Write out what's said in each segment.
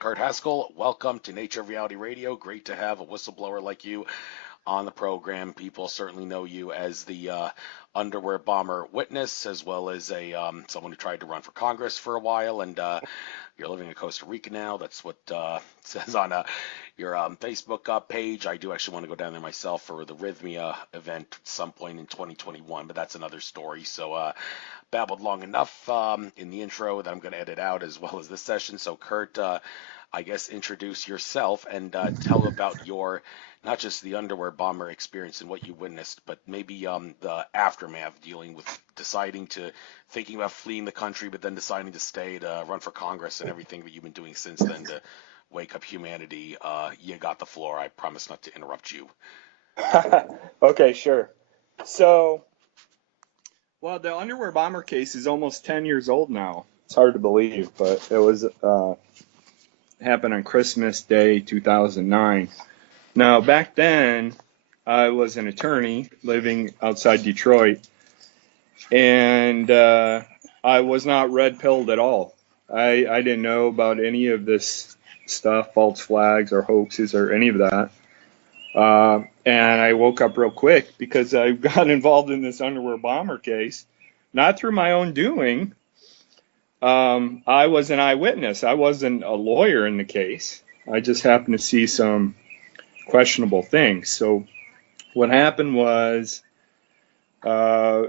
Kurt Haskell, welcome to Nature of Reality Radio. Great to have a whistleblower like you on the program. People certainly know you as the underwear bomber witness, as well as a someone who tried to run for Congress for a while, and you're living in Costa Rica now. That's what says on your Facebook page. I do actually want to go down there myself for the Rhythmia event at some point in 2021, but that's another story. So babbled long enough in the intro that I'm going to edit out, as well as this session. So Kurt, I guess introduce yourself and tell about your, not just the underwear bomber experience and what you witnessed, but maybe the aftermath, dealing with thinking about fleeing the country, but then deciding to stay to run for Congress and everything that you've been doing since then to wake up humanity. You got the floor. I promise not to interrupt you. Okay, sure. So, well, the underwear bomber case is almost 10 years old now. It's hard to believe, but it was happened on Christmas Day, 2009. Now, back then, I was an attorney living outside Detroit, and I was not red-pilled at all. I didn't know about any of this stuff, false flags or hoaxes or any of that. And I woke up real quick because I got involved in this underwear bomber case, not through my own doing. I was an eyewitness. I wasn't a lawyer in the case. I just happened to see some questionable things. So what happened was my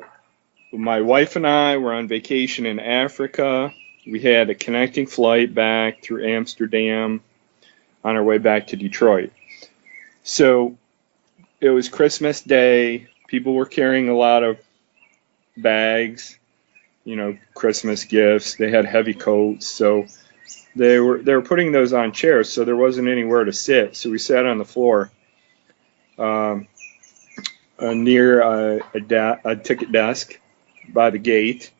wife and I were on vacation in Africa. We had a connecting flight back through Amsterdam on our way back to Detroit. So it was Christmas Day. People were carrying a lot of bags, Christmas gifts. They had heavy coats, so they were putting those on chairs, so there wasn't anywhere to sit. So we sat on the floor near a ticket desk by the gate,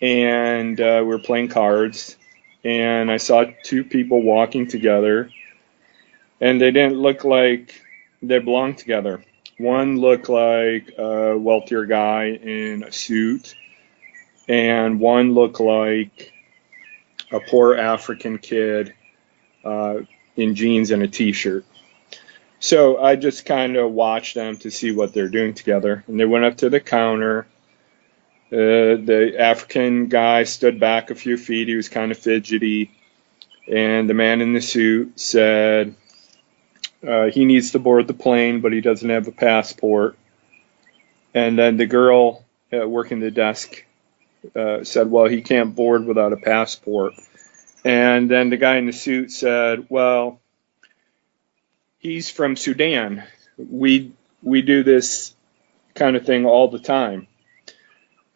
and we were playing cards. And I saw two people walking together, and they didn't look like they belonged together. One looked like a wealthier guy in a suit, and one looked like a poor African kid in jeans and a t-shirt. So I just kind of watched them to see what they're doing together. And they went up to the counter. The African guy stood back a few feet. He was kind of fidgety. And the man in the suit said he needs to board the plane, but he doesn't have a passport. And then the girl working the desk said, well, he can't board without a passport. And then the guy in the suit said, well, he's from Sudan. We do this kind of thing all the time.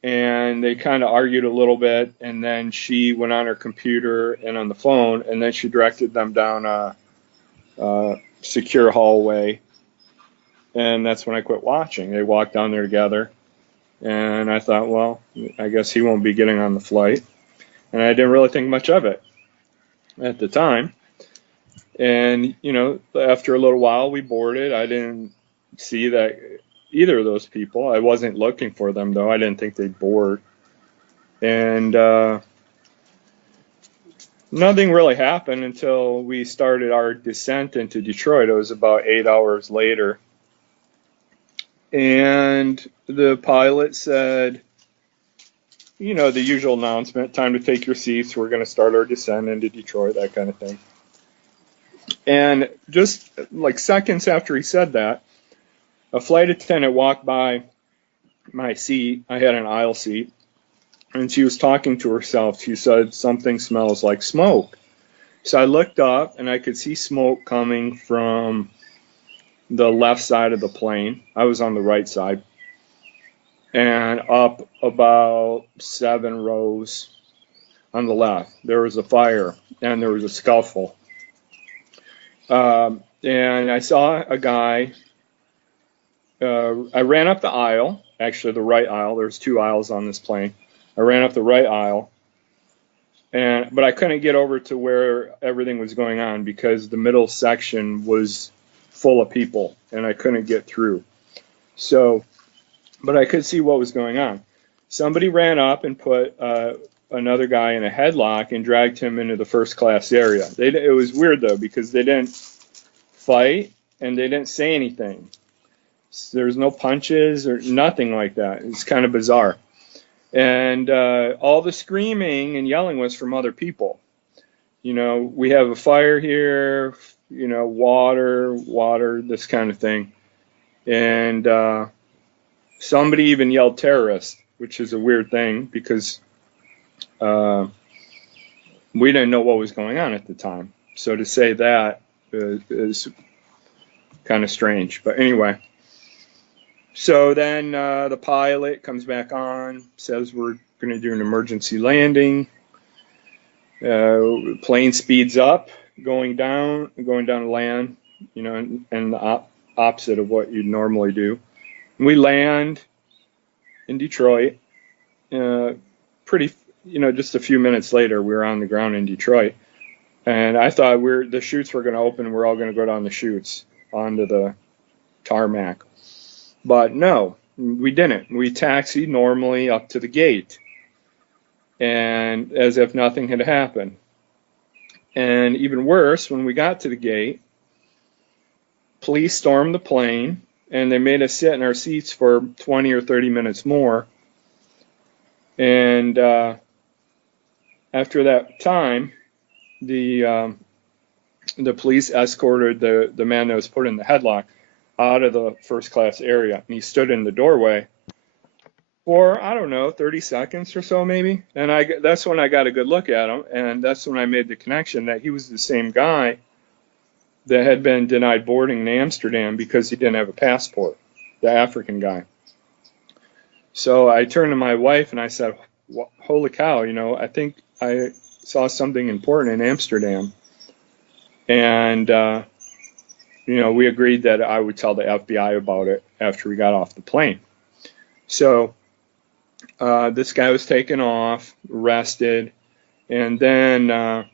And they kind of argued a little bit, and then she went on her computer and on the phone, and then she directed them down a secure hallway. And that's when I quit watching. They walked down there together. And I thought, well, I guess he won't be getting on the flight. And I didn't really think much of it at the time. And, after a little while, we boarded. I didn't see that either of those people. I wasn't looking for them, though. I didn't think they'd board. And nothing really happened until we started our descent into Detroit. It was about 8 hours later. And the pilot said, the usual announcement, time to take your seats. We're going to start our descent into Detroit, that kind of thing. And just like seconds after he said that, a flight attendant walked by my seat. I had an aisle seat. And she was talking to herself. She said, something smells like smoke. So I looked up, and I could see smoke coming from the left side of the plane. I was on the right side. And up about 7 rows on the left, there was a fire, and there was a scuffle. And I saw a guy. I ran up the aisle, actually the right aisle. There's 2 aisles on this plane. I ran up the right aisle, but I couldn't get over to where everything was going on because the middle section was full of people, and I couldn't get through. So, but I could see what was going on. Somebody ran up and put another guy in a headlock and dragged him into the first class area. It was weird though, because they didn't fight and they didn't say anything. There was no punches or nothing like that. It's kind of bizarre. And all the screaming and yelling was from other people. You know, we have a fire here, you know, water, this kind of thing. And somebody even yelled terrorist, which is a weird thing because we didn't know what was going on at the time. So to say that is kind of strange. But anyway, so then the pilot comes back on, says we're going to do an emergency landing. Plane speeds up, going down to land, you know, and the opposite of what you'd normally do. And we land in Detroit. Pretty, you know, just a few minutes later, we were on the ground in Detroit. And I thought the chutes were going to open and we're all going to go down the chutes onto the tarmac. But no, we didn't. We taxied normally up to the gate, and as if nothing had happened. And even worse, when we got to the gate, police stormed the plane, and they made us sit in our seats for 20 or 30 minutes more. And after that time, the police escorted the man that was put in the headlock out of the first class area, and he stood in the doorway for, I don't know, 30 seconds or so maybe. And that's when I got a good look at him, and that's when I made the connection that he was the same guy that had been denied boarding in Amsterdam because he didn't have a passport, the African guy. So I turned to my wife and I said, holy cow, you know, I think I saw something important in Amsterdam. And you know, we agreed that I would tell the FBI about it after we got off the plane. So this guy was taken off, arrested, and then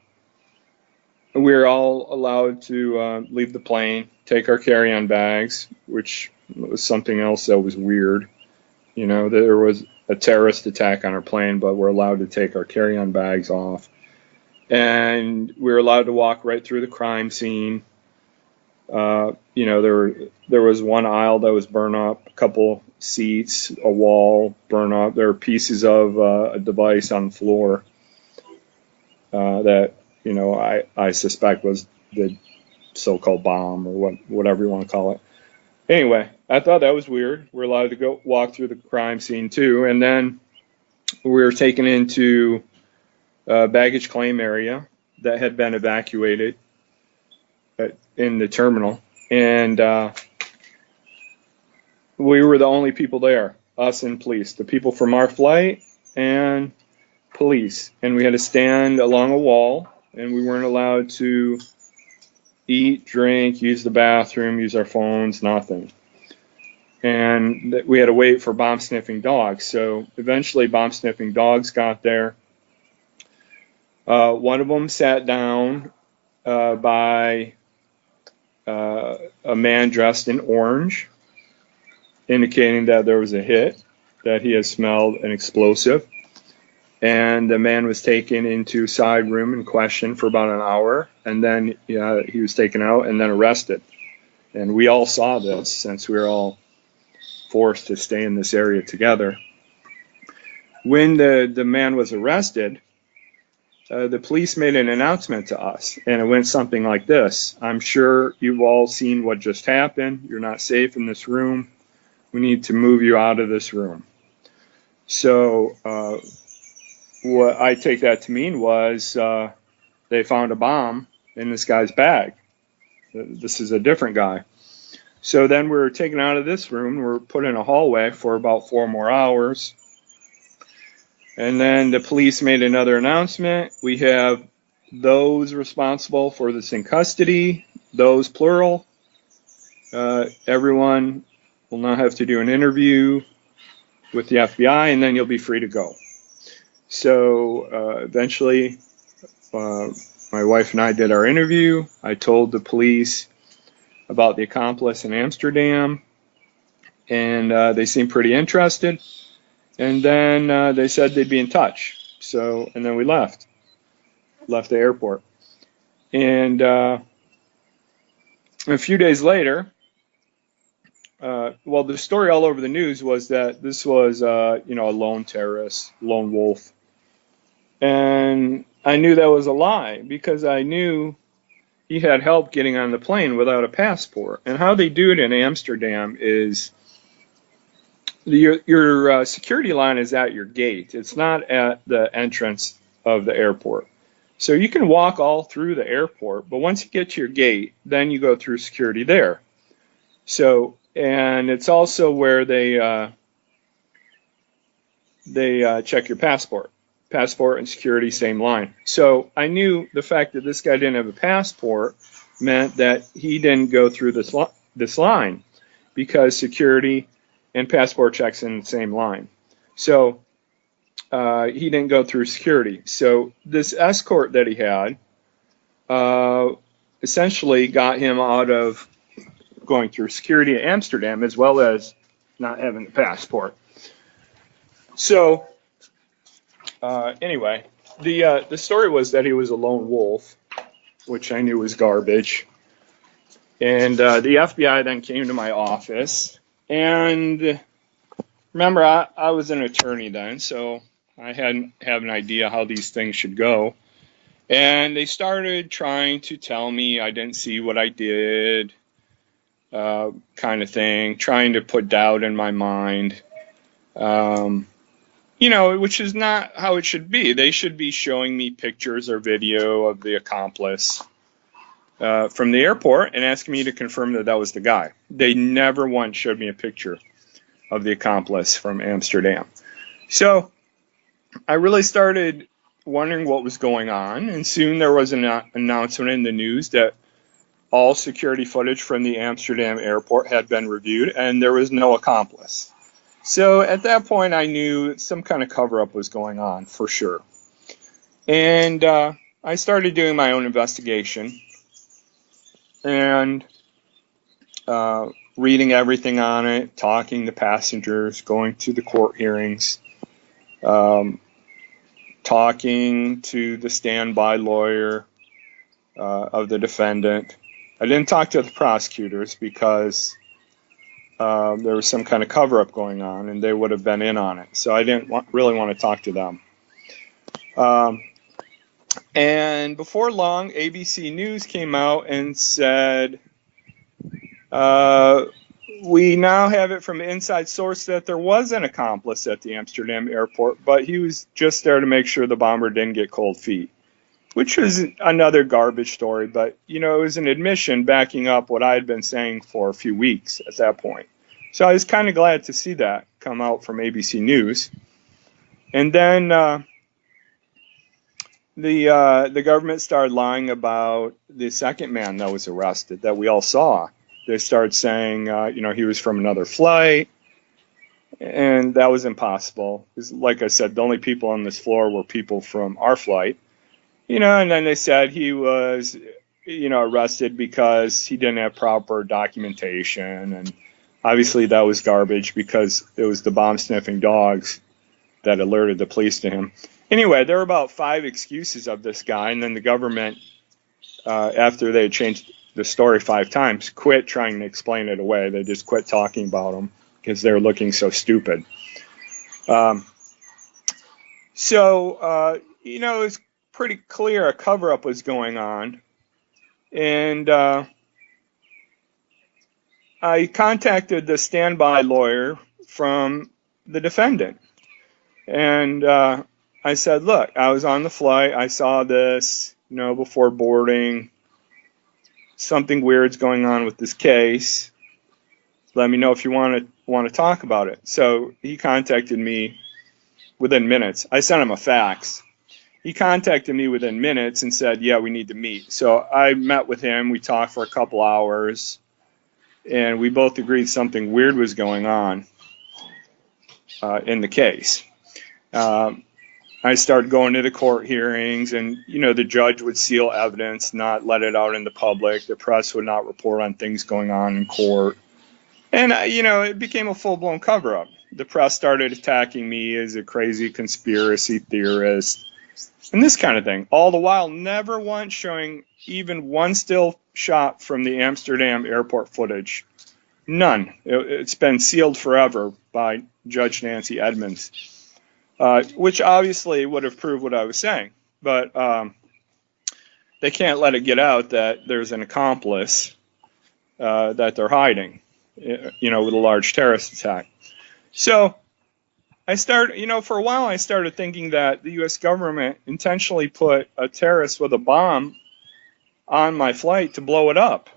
we were all allowed to leave the plane, take our carry-on bags, which was something else that was weird. You know, there was a terrorist attack on our plane, but we're allowed to take our carry-on bags off. And we were allowed to walk right through the crime scene. You know, there was one aisle that was burned up, a couple seats, a wall burned up. There were pieces of a device on the floor that, you know, I suspect was the so-called bomb or whatever you want to call it. Anyway, I thought that was weird. We're allowed to go walk through the crime scene too, and then we were taken into a baggage claim area that had been evacuated in the terminal, and we were the only people there, us and police, the people from our flight and police, and we had to stand along a wall, and we weren't allowed to eat, drink, use the bathroom, use our phones, nothing. And we had to wait for bomb sniffing dogs. So eventually bomb sniffing dogs got there. One of them sat down by a man dressed in orange, indicating that there was a hit, that he had smelled an explosive. And the man was taken into a side room and questioned for about an hour, and then he was taken out and then arrested. And we all saw this, since we were all forced to stay in this area together. When the man was arrested, the police made an announcement to us, and it went something like this: I'm sure you've all seen what just happened. You're not safe in this room. We need to move you out of this room. So what I take that to mean was they found a bomb in this guy's bag. This is a different guy. So then we were taken out of this room. We were put in a hallway for about 4 more hours. And then the police made another announcement. We have those responsible for this in custody, those plural. Everyone will now have to do an interview with the FBI, and then you'll be free to go. So eventually, my wife and I did our interview. I told the police about the accomplice in Amsterdam, and they seemed pretty interested. And then they said they'd be in touch. So, and then we left the airport. And a few days later, well, the story all over the news was that this was, a lone terrorist, lone wolf. And I knew that was a lie because I knew he had help getting on the plane without a passport. And how they do it in Amsterdam is your security line is at your gate. It's not at the entrance of the airport. So you can walk all through the airport, but once you get to your gate, then you go through security there. So, and it's also where they check your passport. Passport and security, same line. So I knew the fact that this guy didn't have a passport meant that he didn't go through this line because security and passport checks in the same line. So he didn't go through security. So this escort that he had essentially got him out of going through security in Amsterdam as well as not having a passport. So anyway, the story was that he was a lone wolf, which I knew was garbage. And the FBI then came to my office. And remember, I was an attorney then, so I hadn't have an idea how these things should go. And they started trying to tell me I didn't see what I did, kind of thing, trying to put doubt in my mind. Which is not how it should be. They should be showing me pictures or video of the accomplice from the airport and asking me to confirm that that was the guy. They never once showed me a picture of the accomplice from Amsterdam. So I really started wondering what was going on, and soon there was an announcement in the news that all security footage from the Amsterdam airport had been reviewed and there was no accomplice. So at that point, I knew some kind of cover-up was going on for sure. And I started doing my own investigation and reading everything on it, talking to passengers, going to the court hearings, talking to the standby lawyer of the defendant. I didn't talk to the prosecutors because there was some kind of cover-up going on, and they would have been in on it. So I didn't really want to talk to them. And before long, ABC News came out and said, we now have it from an inside source that there was an accomplice at the Amsterdam airport, but he was just there to make sure the bomber didn't get cold feet, which was another garbage story. But, it was an admission backing up what I had been saying for a few weeks at that point. So I was kind of glad to see that come out from ABC News. And then the government started lying about the second man that was arrested that we all saw. They started saying, he was from another flight, and that was impossible. Because, like I said, the only people on this floor were people from our flight. And then they said he was, arrested because he didn't have proper documentation. And obviously that was garbage because it was the bomb-sniffing dogs that alerted the police to him. Anyway, there were about 5 excuses of this guy, and then the government, after they had changed the story 5 times, quit trying to explain it away. They just quit talking about him because they were looking so stupid. It was pretty clear a cover-up was going on. And I contacted the standby lawyer from the defendant. And I said, look, I was on the flight. I saw this, before boarding. Something weird's going on with this case. Let me know if you want to talk about it. So he contacted me within minutes. I sent him a fax. He contacted me within minutes and said, yeah, we need to meet. So I met with him. We talked for a couple hours, and we both agreed something weird was going on in the case. I started going to the court hearings, and, the judge would seal evidence, not let it out in the public. The press would not report on things going on in court. And, it became a full-blown cover-up. the press started attacking me as a crazy conspiracy theorist and this kind of thing. All the while, never once showing even one still shot from the Amsterdam airport footage. None. It's been sealed forever by Judge Nancy Edmonds, which obviously would have proved what I was saying. But they can't let it get out that there's an accomplice that they're hiding, with a large terrorist attack. So for a while I started thinking that the U.S. government intentionally put a terrorist with a bomb on my flight to blow it up.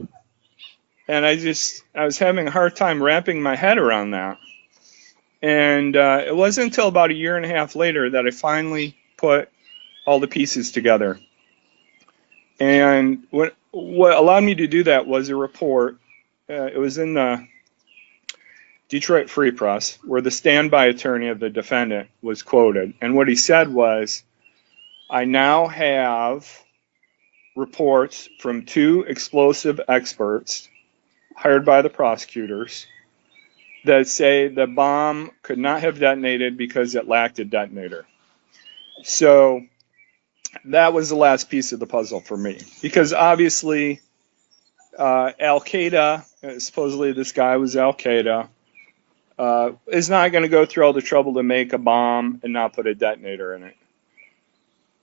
And I was having a hard time wrapping my head around that. And it wasn't until about a year and a half later that I finally put all the pieces together. And what allowed me to do that was a report. It was in the Detroit Free Press, where the standby attorney of the defendant was quoted. And what he said was, I now have reports from 2 explosive experts hired by the prosecutors that say the bomb could not have detonated because it lacked a detonator. So that was the last piece of the puzzle for me, because obviously Al-Qaeda, supposedly this guy was Al-Qaeda, is not going to go through all the trouble to make a bomb and not put a detonator in it.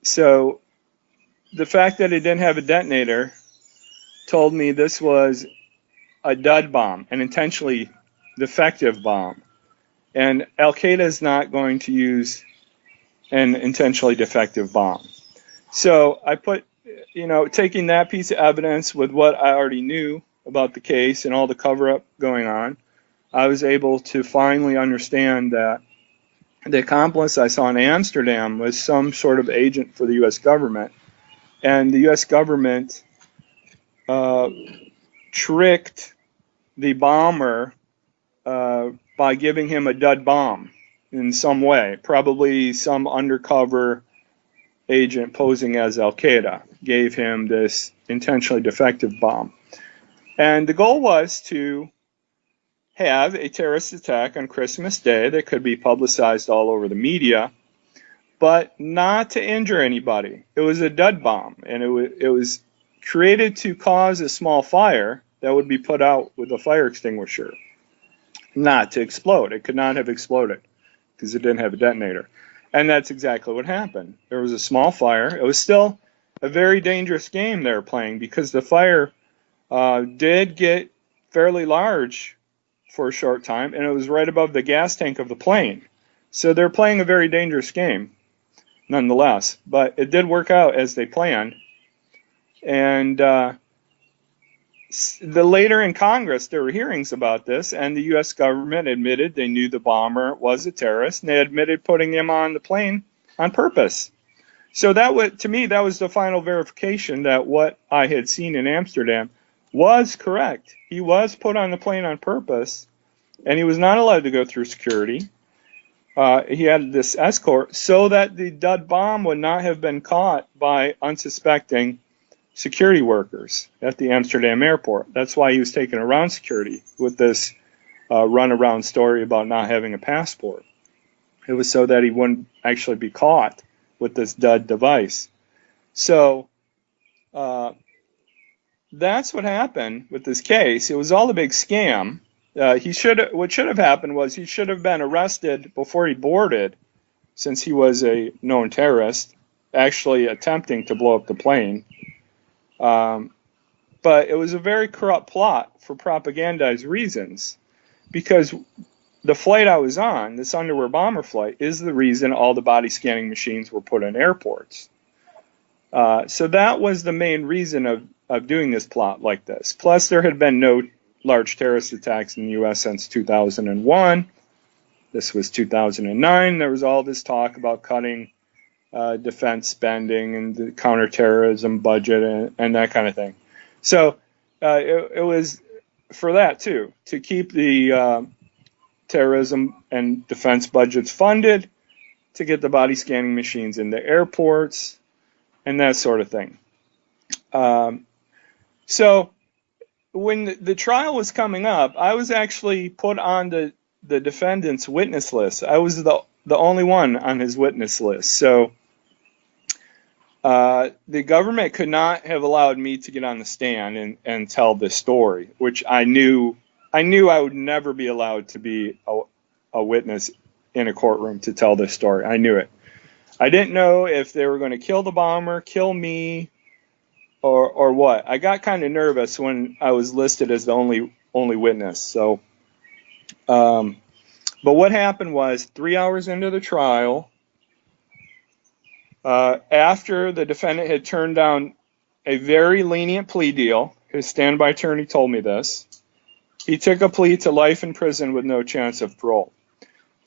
So the fact that it didn't have a detonator told me this was a dud bomb, an intentionally defective bomb. And Al-Qaeda is not going to use an intentionally defective bomb. So I put, taking that piece of evidence with what I already knew about the case and all the cover-up going on, I was able to finally understand that the accomplice I saw in Amsterdam was some sort of agent for the U.S. government. And the U.S. government tricked the bomber by giving him a dud bomb in some way. Probably some undercover agent posing as Al-Qaeda gave him this intentionally defective bomb. And the goal was to have a terrorist attack on Christmas Day that could be publicized all over the media, but not to injure anybody. It was a dud bomb, and it was created to cause a small fire that would be put out with a fire extinguisher, not to explode. It could not have exploded because it didn't have a detonator. And that's exactly what happened. There was a small fire. It was still a very dangerous game they were playing, because the fire did get fairly large for a short time, and it was right above the gas tank of the plane. So they're playing a very dangerous game nonetheless, but it did work out as they planned. And later in Congress, there were hearings about this, and the U.S. government admitted they knew the bomber was a terrorist, and they admitted putting him on the plane on purpose. So to me, that was the final verification that what I had seen in Amsterdam was correct. He was put on the plane on purpose, and he was not allowed to go through security. He had this escort so that the dud bomb would not have been caught by unsuspecting security workers at the Amsterdam airport. That's why he was taken around security with this runaround story about not having a passport. It was so that he wouldn't actually be caught with this dud device. So that's what happened with this case. It was all a big scam. What should have happened was he should have been arrested before he boarded, since he was a known terrorist, actually attempting to blow up the plane. But it was a very corrupt plot for propagandized reasons, because the flight I was on, this underwear bomber flight, is the reason all the body scanning machines were put in airports. So that was the main reason of doing this plot like this. Plus, there had been no large terrorist attacks in the U.S. since 2001. This was 2009. There was all this talk about cutting defense spending and the counterterrorism budget and that kind of thing. So it was for that too, to keep the terrorism and defense budgets funded, to get the body scanning machines in the airports and that sort of thing. So when the trial was coming up, I was actually put on the defendant's witness list. I was the only one on his witness list. So the government could not have allowed me to get on the stand and tell this story, which I knew I would never be allowed to be a witness in a courtroom to tell this story. I knew it. I didn't know if they were going to kill the bomber, kill me, or what. I got kind of nervous when I was listed as the only witness. So, but what happened was 3 hours into the trial, after the defendant had turned down a very lenient plea deal, his standby attorney told me this, he took a plea to life in prison with no chance of parole.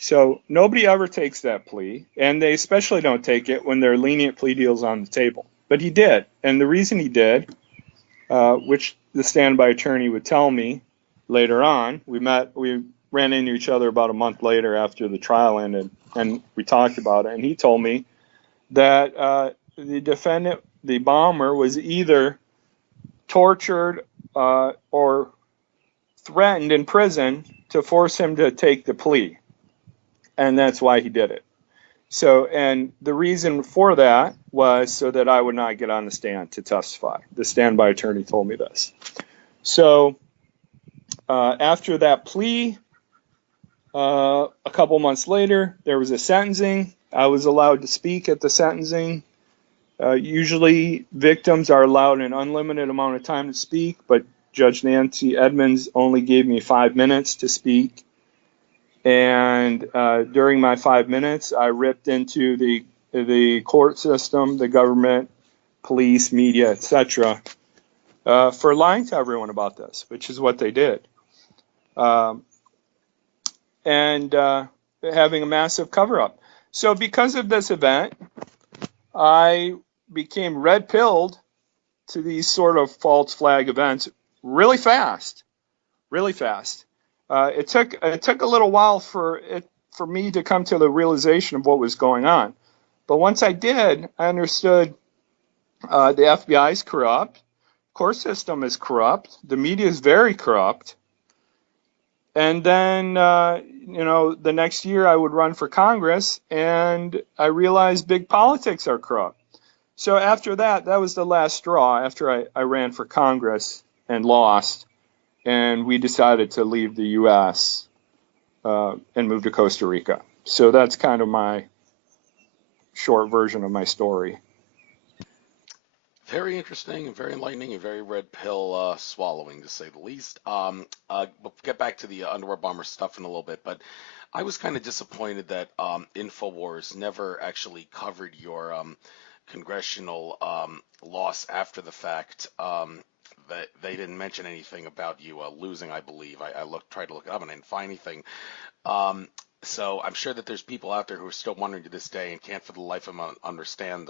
So nobody ever takes that plea, and they especially don't take it when there are lenient plea deals on the table. But he did, and the reason he did, which the standby attorney would tell me later on, we ran into each other about a month later after the trial ended, and we talked about it, and he told me that the defendant, the bomber, was either tortured or threatened in prison to force him to take the plea. And that's why he did it. So, and the reason for that was so that I would not get on the stand to testify. The standby attorney told me this. So, after that plea, a couple months later, there was a sentencing. I was allowed to speak at the sentencing. Usually, victims are allowed an unlimited amount of time to speak, but Judge Nancy Edmonds only gave me 5 minutes to speak. And during my 5 minutes, I ripped into the court system, the government, police, media, etc., for lying to everyone about this, which is what they did, and having a massive cover-up. So because of this event, I became red-pilled to these sort of false flag events really fast, really fast. It took a little while for me to come to the realization of what was going on. But once I did, I understood the FBI is corrupt, court system is corrupt, the media is very corrupt. And then, the next year I would run for Congress, and I realized big politics are corrupt. So after that was the last straw. After I ran for Congress and lost, and we decided to leave the U.S. And move to Costa Rica. So that's kind of my short version of my story. Very interesting and very enlightening and very red pill swallowing, to say the least. We'll get back to the underwear bomber stuff in a little bit, but I was kind of disappointed that InfoWars never actually covered your congressional loss after the fact. That they didn't mention anything about you losing, I believe. I tried to look it up and I didn't find anything. So I'm sure that there's people out there who are still wondering to this day and can't for the life of them understand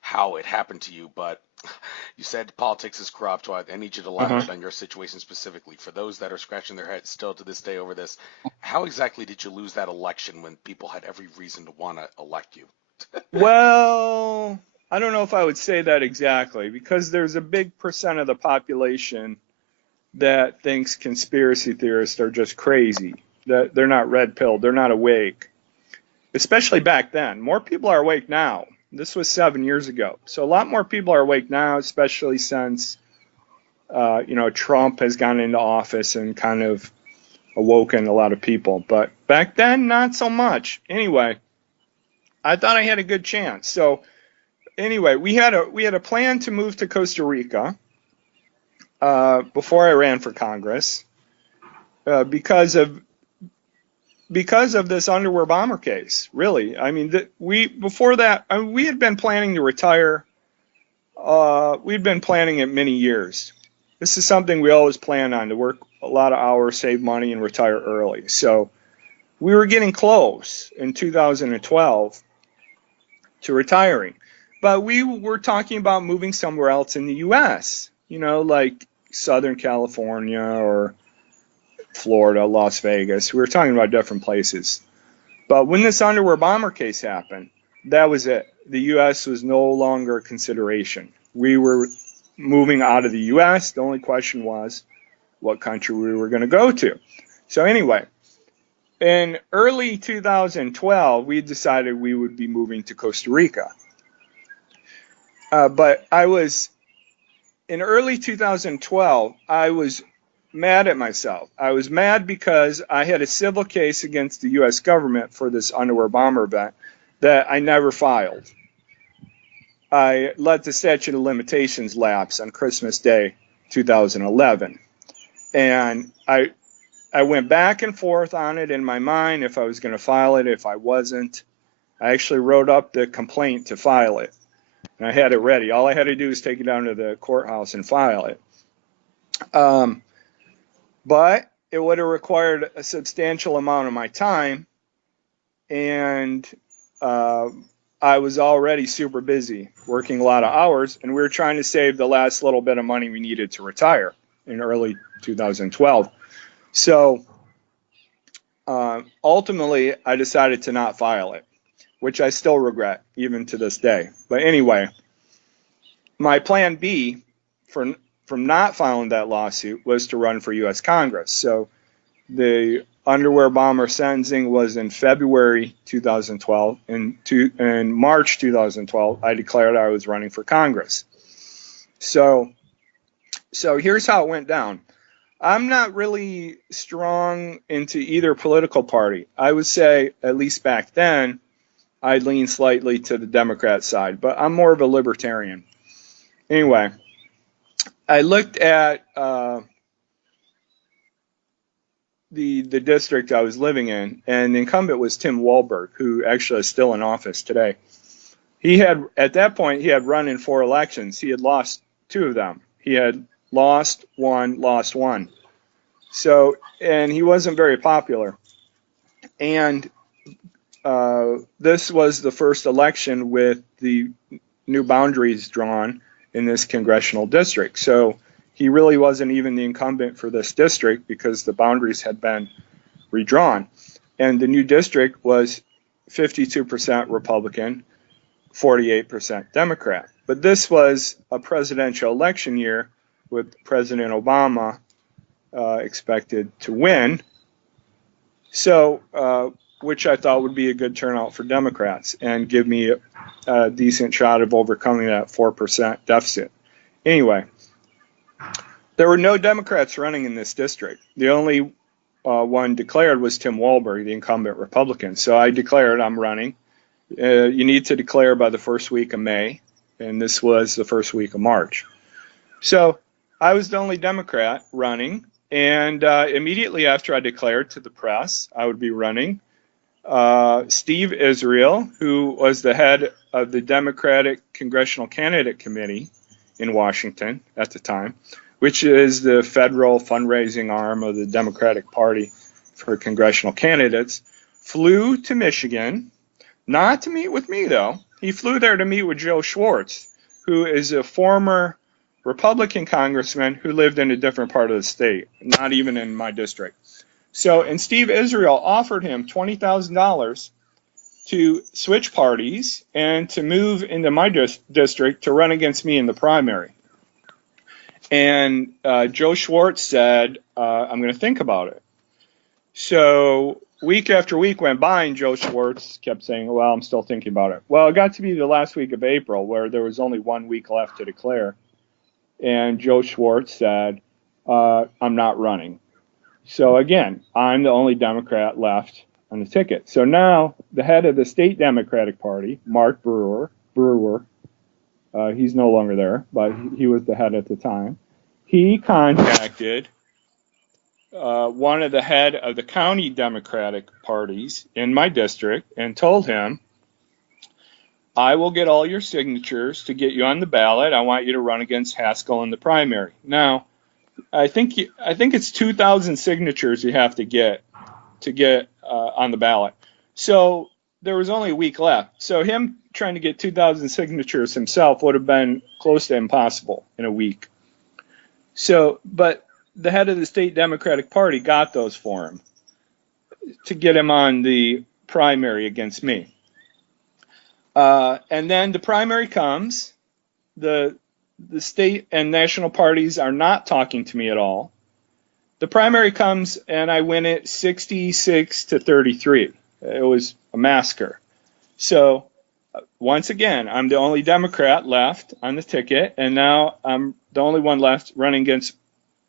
how it happened to you. But you said politics is corrupt. So I need you to elaborate on your situation specifically. For those that are scratching their heads still to this day over this, how exactly did you lose that election when people had every reason to want to elect you? Well, I don't know if I would say that exactly, because there's a big percent of the population that thinks conspiracy theorists are just crazy, that they're not red-pilled, they're not awake, especially back then. More people are awake now. This was 7 years ago. So a lot more people are awake now, especially since, Trump has gone into office and kind of awoken a lot of people. But back then, not so much. Anyway, I thought I had a good chance. So anyway, we had a plan to move to Costa Rica before I ran for Congress because of this underwear bomber case. Really, I mean, before that we had been planning to retire. We'd been planning it many years. This is something we always plan on, to work a lot of hours, save money, and retire early. So we were getting close in 2012 to retiring. But we were talking about moving somewhere else in the U.S., like Southern California or Florida, Las Vegas. We were talking about different places. But when this underwear bomber case happened, that was it. The U.S. was no longer a consideration. We were moving out of the U.S. The only question was what country we were going to go to. So anyway, in early 2012, we decided we would be moving to Costa Rica. But in early 2012, I was mad at myself. I was mad because I had a civil case against the U.S. government for this underwear bomber event that I never filed. I let the statute of limitations lapse on Christmas Day 2011. And I went back and forth on it in my mind if I was going to file it, if I wasn't. I actually wrote up the complaint to file it. And I had it ready. All I had to do was take it down to the courthouse and file it. But it would have required a substantial amount of my time. And I was already super busy, working a lot of hours. And we were trying to save the last little bit of money we needed to retire in early 2012. So ultimately, I decided to not file it, which I still regret even to this day. But anyway, my plan B from not filing that lawsuit was to run for U.S. Congress. So the underwear bomber sentencing was in February 2012. In March 2012, I declared I was running for Congress. So here's how it went down. I'm not really strong into either political party. I would say, at least back then, I'd lean slightly to the Democrat side, but I'm more of a libertarian. Anyway, I looked at the district I was living in, and the incumbent was Tim Walberg, who actually is still in office today. At that point, he had run in 4 elections. He had lost 2 of them. He had lost one. So, and he wasn't very popular. And this was the first election with the new boundaries drawn in this congressional district. So he really wasn't even the incumbent for this district because the boundaries had been redrawn. And the new district was 52% Republican, 48% Democrat. But this was a presidential election year with President Obama expected to win. So, which I thought would be a good turnout for Democrats and give me a decent shot of overcoming that 4% deficit. Anyway, there were no Democrats running in this district. The only one declared was Tim Walberg, the incumbent Republican. So I declared I'm running. You need to declare by the first week of May, and this was the first week of March. So I was the only Democrat running, and immediately after I declared to the press I would be running, Steve Israel, who was the head of the Democratic Congressional Candidate Committee in Washington at the time, which is the federal fundraising arm of the Democratic Party for congressional candidates, flew to Michigan, not to meet with me though. He flew there to meet with Joe Schwartz, who is a former Republican congressman who lived in a different part of the state, not even in my district. So, and Steve Israel offered him $20,000 to switch parties and to move into my district to run against me in the primary. And Joe Schwartz said, I'm going to think about it. So week after week went by, and Joe Schwartz kept saying, well, I'm still thinking about it. Well, it got to be the last week of April where there was only 1 week left to declare. And Joe Schwartz said, I'm not running. So again, I'm the only Democrat left on the ticket. So now the head of the state Democratic Party, Mark Brewer, he's no longer there, but he was the head at the time. He contacted one of the head of the county Democratic parties in my district and told him, I will get all your signatures to get you on the ballot. I want you to run against Haskell in the primary. Now, I think it's 2,000 signatures you have to get on the ballot. So there was only a week left. So him trying to get 2,000 signatures himself would have been close to impossible in a week. So, but the head of the state Democratic Party got those for him to get him on the primary against me. And then the primary comes. The state and national parties are not talking to me at all. the primary comes and I win it 66-33. It was a massacre. So once again, I'm the only Democrat left on the ticket, and now I'm the only one left running against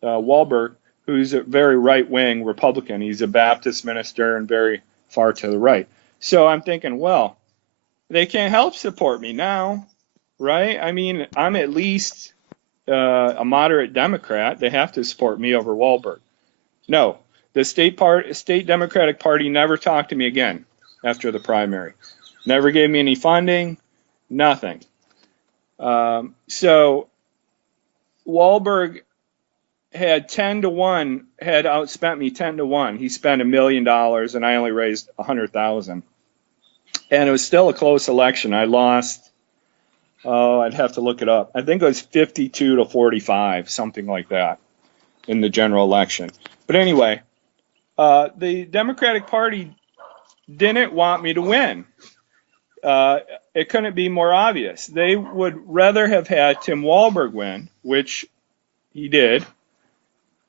Walberg, who's a very right-wing Republican. He's a Baptist minister and very far to the right. So I'm thinking, well, they can't help support me now, right? I mean, I'm at least a moderate Democrat. They have to support me over Walberg. No, the state Democratic Party never talked to me again after the primary. Never gave me any funding, nothing. So Walberg had 10-1, had outspent me 10-1. He spent $1 million, and I only raised 100,000. And it was still a close election. I lost. Oh, I'd have to look it up. I think it was 52-45, something like that, in the general election. But anyway, the Democratic Party didn't want me to win. It couldn't be more obvious. They would rather have had Tim Walberg win, which he did,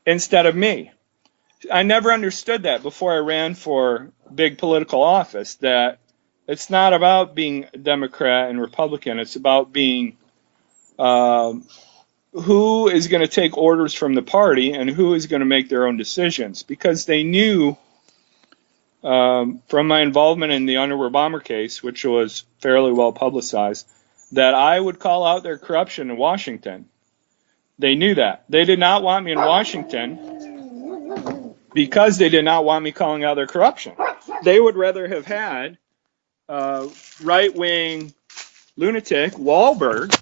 instead of me. I never understood that before I ran for big political office, that it's not about being Democrat and Republican. It's about being who is going to take orders from the party and who is going to make their own decisions. Because they knew from my involvement in the underwear bomber case, which was fairly well publicized, that I would call out their corruption in Washington. They knew that. They did not want me in Washington because they did not want me calling out their corruption. They would rather have had right-wing lunatic Walberg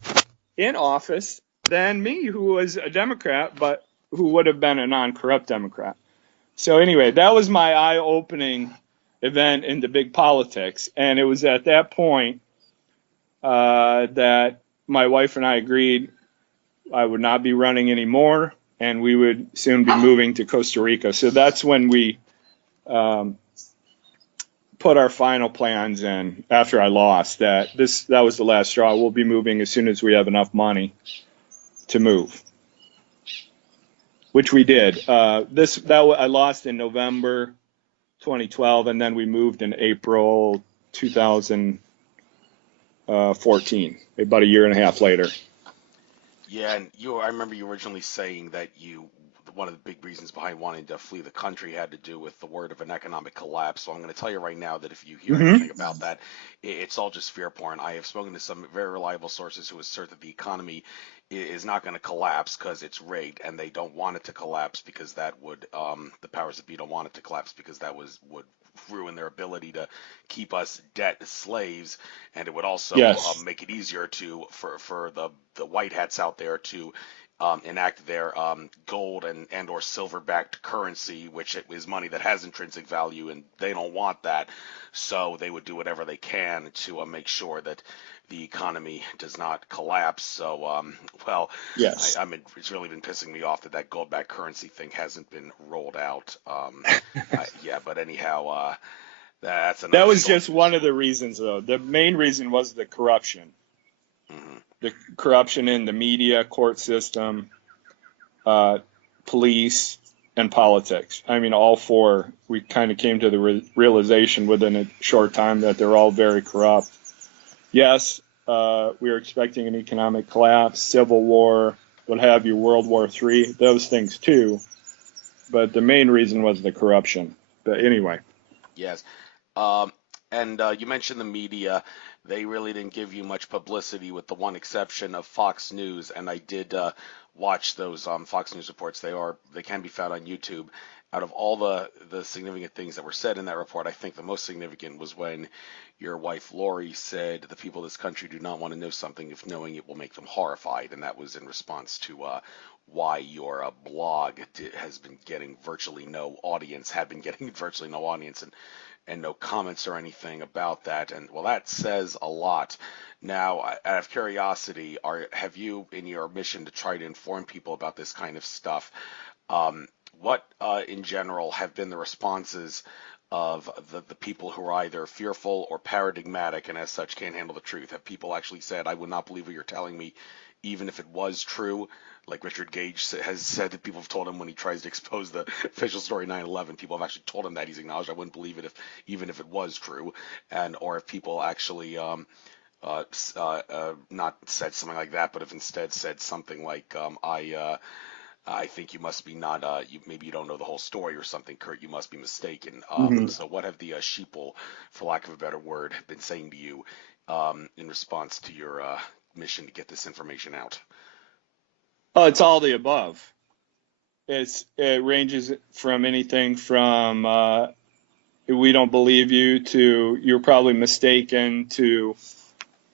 in office than me, who was a Democrat, but who would have been a non-corrupt Democrat. So anyway, that was my eye-opening event into big politics. And it was at that point that my wife and I agreed I would not be running anymore, and we would soon be moving to Costa Rica. So that's when we put our final plans in after I lost. That was the last straw. We'll be moving as soon as we have enough money to move, which we did. I lost in November 2012, and then we moved in April 2014, about a year and a half later. Yeah, and I remember you originally saying that one of the big reasons behind wanting to flee the country had to do with the word of an economic collapse. So I'm going to tell you right now that if you hear anything about that, it's all just fear porn. I have spoken to some very reliable sources who assert that the economy is not going to collapse because it's rigged, and they don't want it to collapse because that would the powers that be don't want it to collapse because that would ruin their ability to keep us debt slaves, and it would also make it easier for the white hats out there to enact their gold and or silver backed currency, which is money that has intrinsic value, and they don't want that. So they would do whatever they can to make sure that the economy does not collapse. So, yes, it's really been pissing me off that gold backed currency thing hasn't been rolled out. But anyhow, that's another. That was just one of the reasons, though. The main reason was the corruption. Mm-hmm. The corruption in the media, court system, police, and politics. I mean, all four. We kind of came to the realization within a short time that they're all very corrupt. Yes, we were expecting an economic collapse, civil war, what have you, World War III, those things too. But the main reason was the corruption. But anyway. Yes. And you mentioned the media. They really didn't give you much publicity, with the one exception of Fox News. And I did watch those Fox News reports. They can be found on YouTube. Out of all the significant things that were said in that report, I think the most significant was when your wife Lori said the people of this country do not want to know something if knowing it will make them horrified, and that was in response to why your blog has been getting virtually no audience, and no comments or anything about that. And well, that says a lot. Now, out of curiosity, have you, in your mission to try to inform people about this kind of stuff, what in general have been the responses of the people who are either fearful or paradigmatic and as such can't handle the truth? Have people actually said, I would not believe what you're telling me, even if it was true? Like Richard Gage has said that people have told him when he tries to expose the official story 9/11, people have actually told him that he's acknowledged. I wouldn't believe it if even if it was true, and or if people actually not said something like that, but if instead said something like I think you must be not maybe you don't know the whole story or something, Kurt. You must be mistaken. Hmm. So what have the sheeple, for lack of a better word, been saying to you in response to your mission to get this information out? Oh, it's all the above. It ranges from anything from we don't believe you to you're probably mistaken to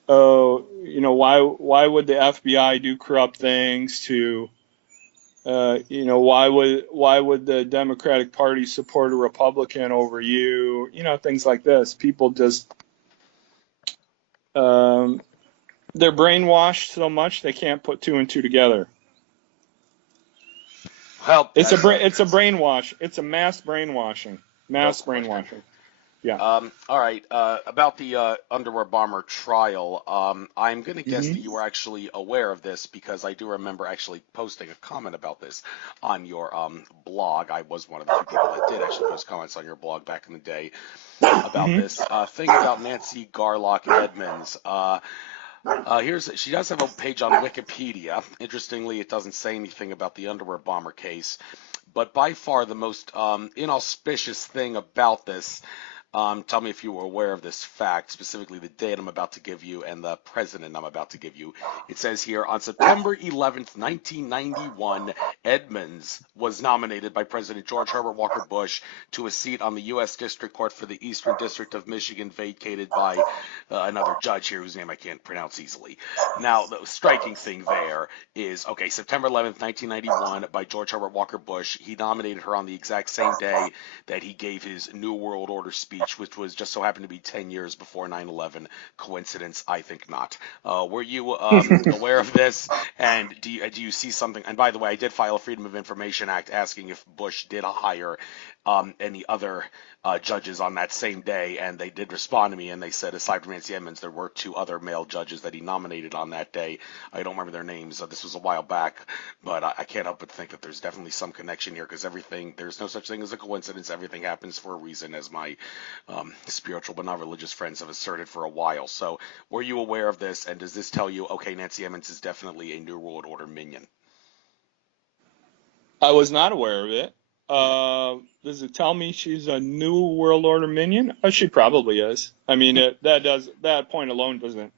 oh, why would the FBI do corrupt things to why would the Democratic Party support a Republican over you? Things like this. People just um, they're brainwashed so much they can't put two and two together. Well, that's It's a brainwash. It's a mass brainwashing. no Mass question. brainwashing. Yeah. All right. About the underwear bomber trial, I'm going to guess Hmm. that you were actually aware of this because I do remember actually posting a comment about this on your blog. I was one of the few people that did actually post comments on your blog back in the day about Hmm. this thing about Nancy Garlock Edmonds. She does have a page on Wikipedia. Interestingly, it doesn't say anything about the underwear bomber case, but by far the most inauspicious thing about this. Tell me if you were aware of this fact, specifically the date I'm about to give you and the president I'm about to give you. It says here, on September 11th, 1991, Edmonds was nominated by President George Herbert Walker Bush to a seat on the U.S. District Court for the Eastern District of Michigan, vacated by another judge here whose name I can't pronounce easily. Now, the striking thing there is, okay, September 11th, 1991, by George Herbert Walker Bush. He nominated her on the exact same day that he gave his New World Order speech, which was just so happened to be 10 years before 9/11. Coincidence? I think not. Were you aware of this? And do you see something? And by the way, I did file a Freedom of Information Act asking if Bush did hire any other judges on that same day, and they did respond to me, and they said, aside from Nancy Edmonds, there were two other male judges that he nominated on that day. I don't remember their names. This was a while back, but I can't help but think that there's definitely some connection here because there's no such thing as a coincidence. Everything happens for a reason, as my spiritual but not religious friends have asserted for a while. So, were you aware of this, and does this tell you, okay, Nancy Edmonds is definitely a New World Order minion? I was not aware of it. Does it tell me she's a New World Order minion? She probably is. I mean, that point alone doesn't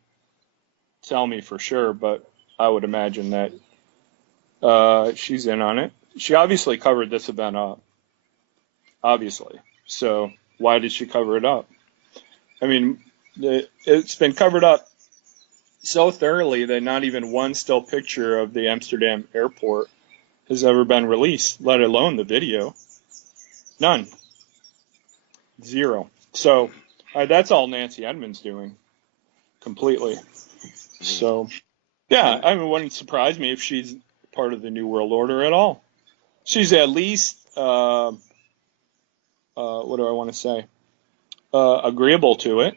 tell me for sure, but I would imagine that she's in on it. She obviously covered this event up, obviously. So why did she cover it up? I mean, it's been covered up so thoroughly that not even one still picture of the Amsterdam airport has ever been released, let alone the video. None. Zero. So that's all Nancy Edmonds doing, completely. Mhm. So, yeah, And I mean, it wouldn't surprise me if she's part of the New World Order at all. She's at least, what do I want to say, agreeable to it.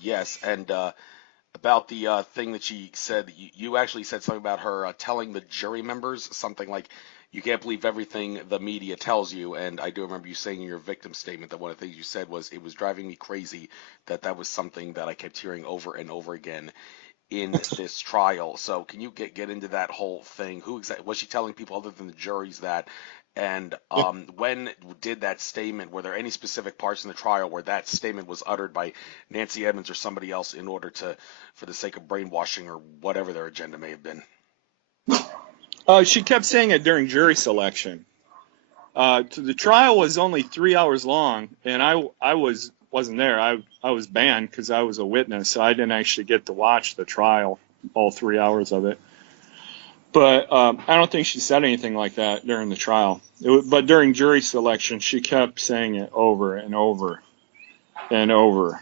yes, and about the thing that she said, you actually said something about her telling the jury members something like, you can't believe everything the media tells you. And I do remember you saying in your victim statement that one of the things you said was, it was driving me crazy that was something that I kept hearing over and over again in this trial. So can you get into that whole thing? Who exactly was she telling people other than the juries that? And when did that statement? Were there any specific parts in the trial where that statement was uttered by Nancy Edmonds or somebody else in order to, for the sake of brainwashing or whatever their agenda may have been? She kept saying it during jury selection. The trial was only 3 hours long, and I wasn't there. I was banned because I was a witness, so I didn't actually get to watch the trial, all 3 hours of it. But I don't think she said anything like that during the trial. But during jury selection, she kept saying it over and over and over.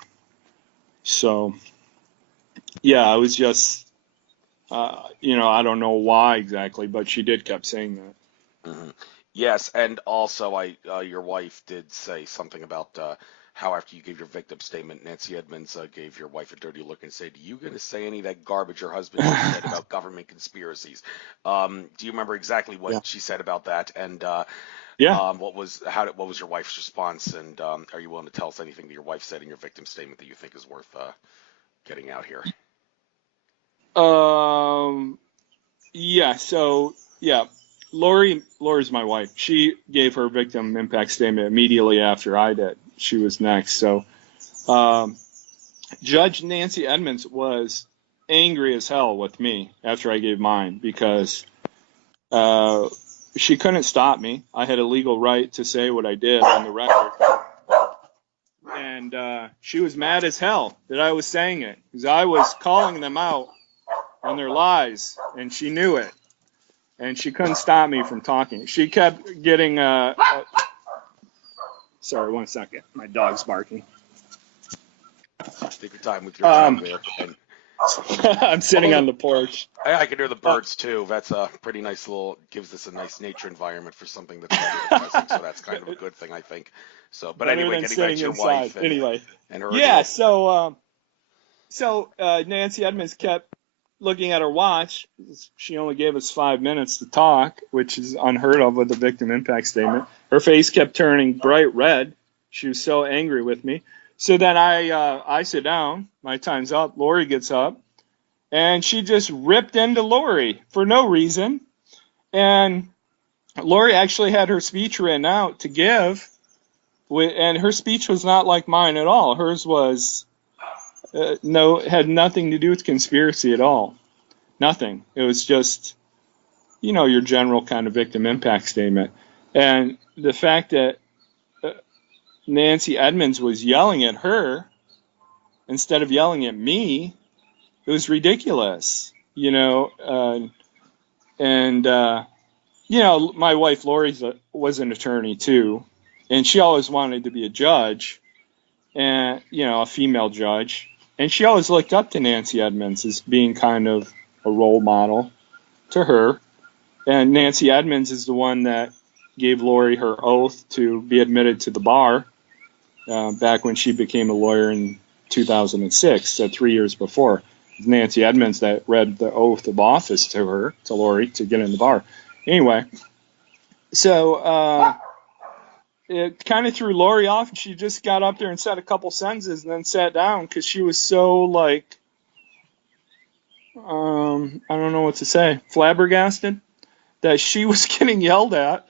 So yeah, I was just I don't know why exactly, but she did kept saying that. Hmm. Yes, and also your wife did say something about how after you gave your victim statement, Nancy Edmonds gave your wife a dirty look and said, "You going to say any of that garbage your husband just said about government conspiracies?" Do you remember exactly what Yeah. she said about that? And Yeah. what was your wife's response? And are you willing to tell us anything that your wife said in your victim statement that you think is worth getting out here? Um, yeah. So, yeah, Lori's my wife. She gave her victim impact statement immediately after I did. She was next. So, um, Judge Nancy Edmonds was angry as hell with me after I gave mine because uh, she couldn't stop me. I had a legal right to say what I did on the record. And she was mad as hell that I was saying it because I was calling them out on their lies, and she knew it. And she couldn't stop me from talking. She kept getting. Sorry, 1 second. My dog's barking. Take your time with your dog there. And I'm sitting on the porch. I can hear the birds too. That's a pretty nice gives us a nice nature environment for something that's kind of depressing. So that's kind of a good thing, I think. So, but Better anyway, than getting back to sitting your inside. wife Anyway, and her. yeah. So Nancy Edmonds kept looking at her watch. She only gave us 5 minutes to talk, which is unheard of with a victim impact statement. Her face kept turning bright red. She was so angry with me. So then I sit down. My time's up. Lori gets up, and she just ripped into Lori for no reason. And Lori actually had her speech written out to give, and her speech was not like mine at all. Hers was had nothing to do with conspiracy at all. Nothing. It was just, your general kind of victim impact statement. And the fact that Nancy Edmonds was yelling at her instead of yelling at me, it was ridiculous, my wife Lori was an attorney too, and she always wanted to be a judge, and a female judge, and she always looked up to Nancy Edmonds as being kind of a role model to her. And Nancy Edmonds is the one that gave Lori her oath to be admitted to the bar back when she became a lawyer in 2006, so 3 years before. Nancy Edmonds that read the oath of office to her, to Lori, to get in the bar. Anyway, so it kind of threw Lori off, and she just got up there and said a couple sentences and then sat down because she was so, like, I don't know what to say, flabbergasted that she was getting yelled at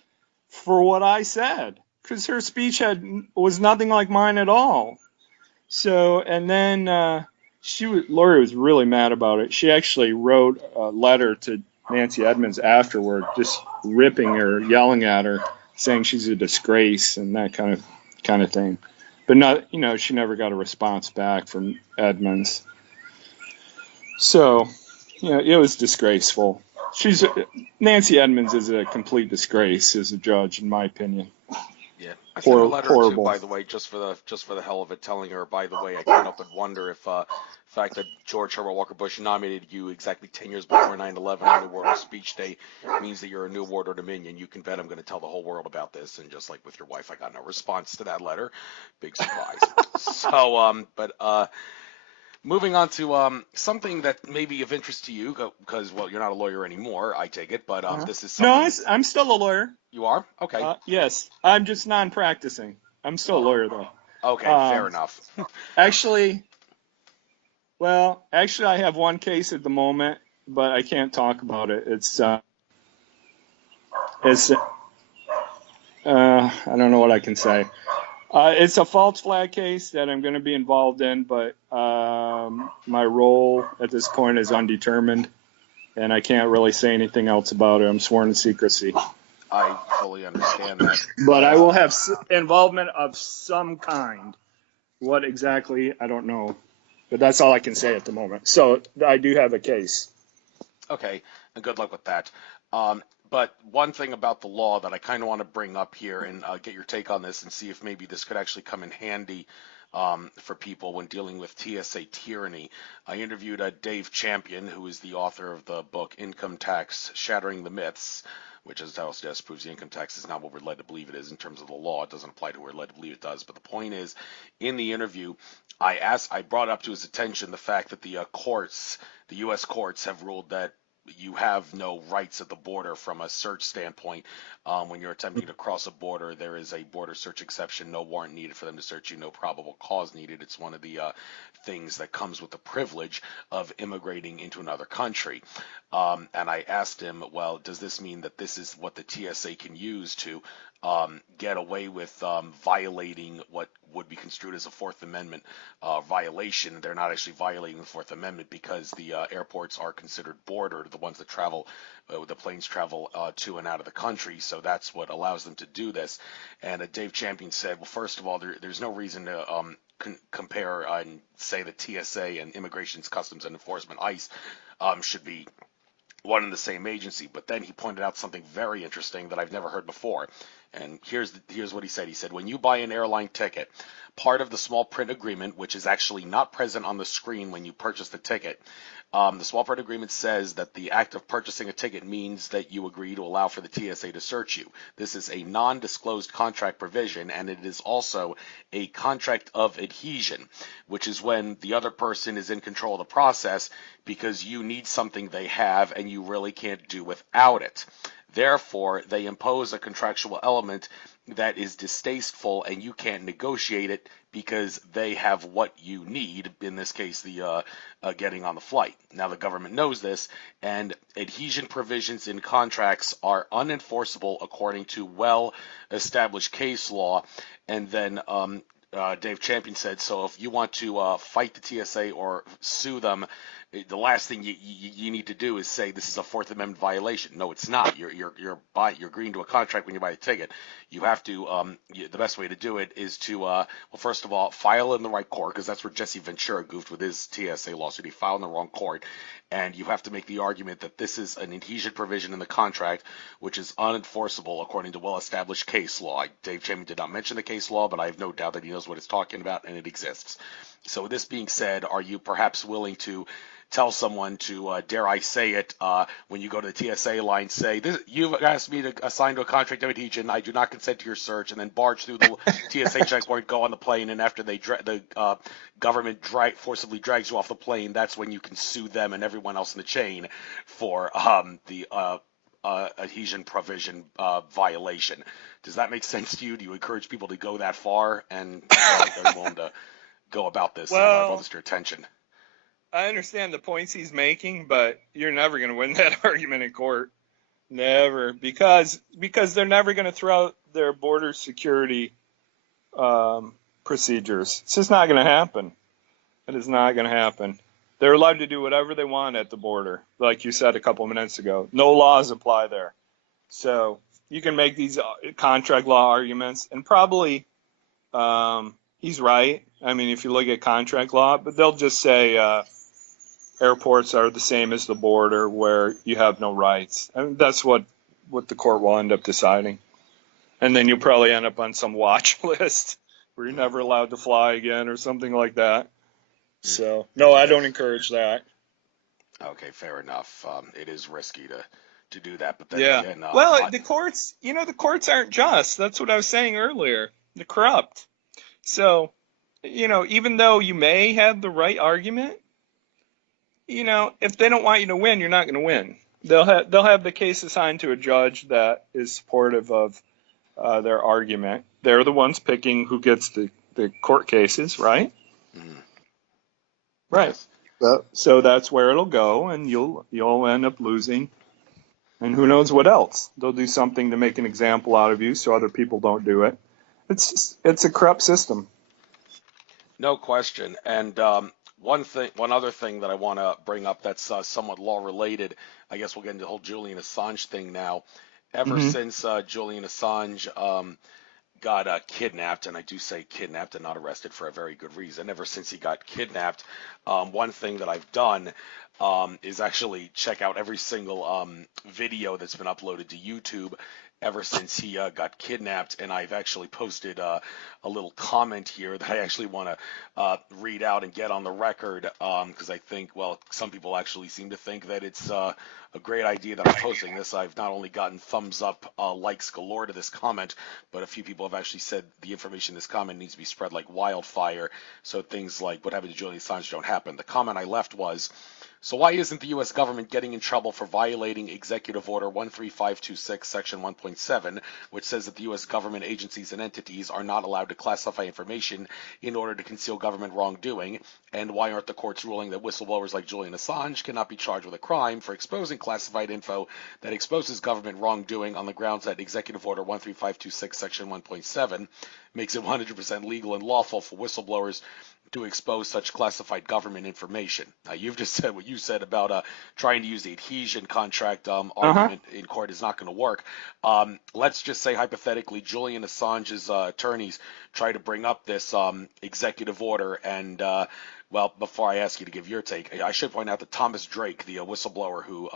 for what I said, because her speech was nothing like mine at all. So, and then Lori was really mad about it. She actually wrote a letter to Nancy Edmonds afterward, just ripping her, yelling at her, saying she's a disgrace and that kind of thing. But not, she never got a response back from Edmonds. So, it was disgraceful. Nancy Edmonds is a complete disgrace as a judge, in my opinion. Yeah, I sent a letter too, by the way, just for the hell of it, telling her, by the way, I can't help but wonder if the fact that George Herbert Walker Bush nominated you exactly 10 years before 9/11 on New World Speech Day means that you're a new world or dominion. You can bet I'm going to tell the whole world about this. And just like with your wife, I got no response to that letter. Big surprise. So, moving on to something that may be of interest to you, because, well, you're not a lawyer anymore, I take it, but this is something. No, I'm still a lawyer. You are? Okay. Yes, I'm just non-practicing. I'm still a lawyer, though. Okay, fair enough. Actually, I have one case at the moment, but I can't talk about it. I don't know what I can say. It's a false flag case that I'm going to be involved in, but my role at this point is undetermined, and I can't really say anything else about it. I'm sworn to secrecy. I fully understand that. But I will have involvement of some kind. What exactly, I don't know. But that's all I can say at the moment. So I do have a case. Okay, and good luck with that. But one thing about the law that I kind of want to bring up here and get your take on this and see if maybe this could actually come in handy for people when dealing with TSA tyranny. I interviewed Dave Champion, who is the author of the book Income Tax: Shattering the Myths, which as else just proves the income tax is not what we're led to believe it is in terms of the law. It doesn't apply to who we're led to believe it does. But the point is, in the interview, I brought up to his attention the fact that the courts, the U.S. courts, have ruled that you have no rights at the border from a search standpoint. When you're attempting to cross a border, there is a border search exception, no warrant needed for them to search you, no probable cause needed. It's one of the things that comes with the privilege of immigrating into another country. And I asked him, well, does this mean that this is what the TSA can use to get away with violating what would be construed as a Fourth Amendment violation? They're not actually violating the Fourth Amendment because the airports are considered bordered, the ones that travel, the planes travel to and out of the country, so that's what allows them to do this. And Dave Champion said, well, first of all, there's no reason to compare and say that TSA and Immigration's Customs and Enforcement, ICE, should be one and the same agency. But then he pointed out something very interesting that I've never heard before. And here's what he said. He said, when you buy an airline ticket, part of the small print agreement, which is actually not present on the screen when you purchase the ticket, the small print agreement says that the act of purchasing a ticket means that you agree to allow for the TSA to search you. This is a non-disclosed contract provision, and it is also a contract of adhesion, which is when the other person is in control of the process because you need something they have and you really can't do without it. Therefore, they impose a contractual element that is distasteful and you can't negotiate it because they have what you need, in this case, the getting on the flight. Now, the government knows this, and adhesion provisions in contracts are unenforceable according to well-established case law. And then Dave Champion said, so if you want to fight the TSA or sue them, the last thing you need to do is say this is a Fourth Amendment violation. No, it's not. You're agreeing to a contract when you buy a ticket. You have to. The best way to do it is to well, first of all, file in the right court, because that's where Jesse Ventura goofed with his TSA lawsuit. He filed in the wrong court, and you have to make the argument that this is an adhesion provision in the contract which is unenforceable according to well-established case law. Dave Champion did not mention the case law, but I have no doubt that he knows what it's talking about, and it exists. So with this being said, are you perhaps willing to tell someone to, dare I say it, when you go to the TSA line, say, you've asked me to assign to a contract of adhesion, I do not consent to your search, and then barge through the TSA checkpoint, go on the plane, and after the government forcibly drags you off the plane, that's when you can sue them and everyone else in the chain for the adhesion provision violation. Does that make sense to you? Do you encourage people to go that far, and are you willing to go about this? Well, I brought this to your attention. I understand the points he's making, but you're never going to win that argument in court. Never, because they're never going to throw out their border security procedures. It's just not going to happen. It is not going to happen. They're allowed to do whatever they want at the border, like you said a couple of minutes ago. No laws apply there. So you can make these contract law arguments, and probably he's right. I mean, if you look at contract law, but they'll just say airports are the same as the border where you have no rights. I mean, that's what the court will end up deciding. And then you'll probably end up on some watch list where you're never allowed to fly again or something like that. So, no, I don't encourage that. Okay, fair enough. It is risky to do that, but then again, well, the courts aren't just. That's what I was saying earlier. They're corrupt. So, even though you may have the right argument, if they don't want you to win, you're not going to win. They'll have the case assigned to a judge that is supportive of their argument. They're the ones picking who gets the court cases, right? Mm-hmm. Right. So that's where it'll go, and you'll end up losing. And who knows what else? They'll do something to make an example out of you so other people don't do it. It's a corrupt system. No question. And one other thing that I want to bring up that's somewhat law related. I guess we'll get into the whole Julian Assange thing now. Ever since Julian Assange got kidnapped, and I do say kidnapped and not arrested for a very good reason. Ever since he got kidnapped, one thing that I've done is actually check out every single video that's been uploaded to YouTube ever since he got kidnapped. And I've actually posted a little comment here that I actually want to read out and get on the record, because I think, well, some people actually seem to think that it's a great idea that I'm posting this. I've not only gotten thumbs up, likes galore to this comment, but a few people have actually said the information in this comment needs to be spread like wildfire, so things like what happened to Julian Assange don't happen. The comment I left was, so why isn't the U.S. government getting in trouble for violating Executive Order 13526, Section 1.7, which says that the U.S. government agencies and entities are not allowed to classify information in order to conceal government wrongdoing? And why aren't the courts ruling that whistleblowers like Julian Assange cannot be charged with a crime for exposing classified info that exposes government wrongdoing on the grounds that Executive Order 13526, Section 1.7 makes it 100% legal and lawful for whistleblowers to expose such classified government information? Now, you've just said what you said about trying to use the adhesion contract argument in court is not going to work. Let's just say hypothetically Julian Assange's attorneys try to bring up this executive order, and well, before I ask you to give your take, I should point out that Thomas Drake, the whistleblower who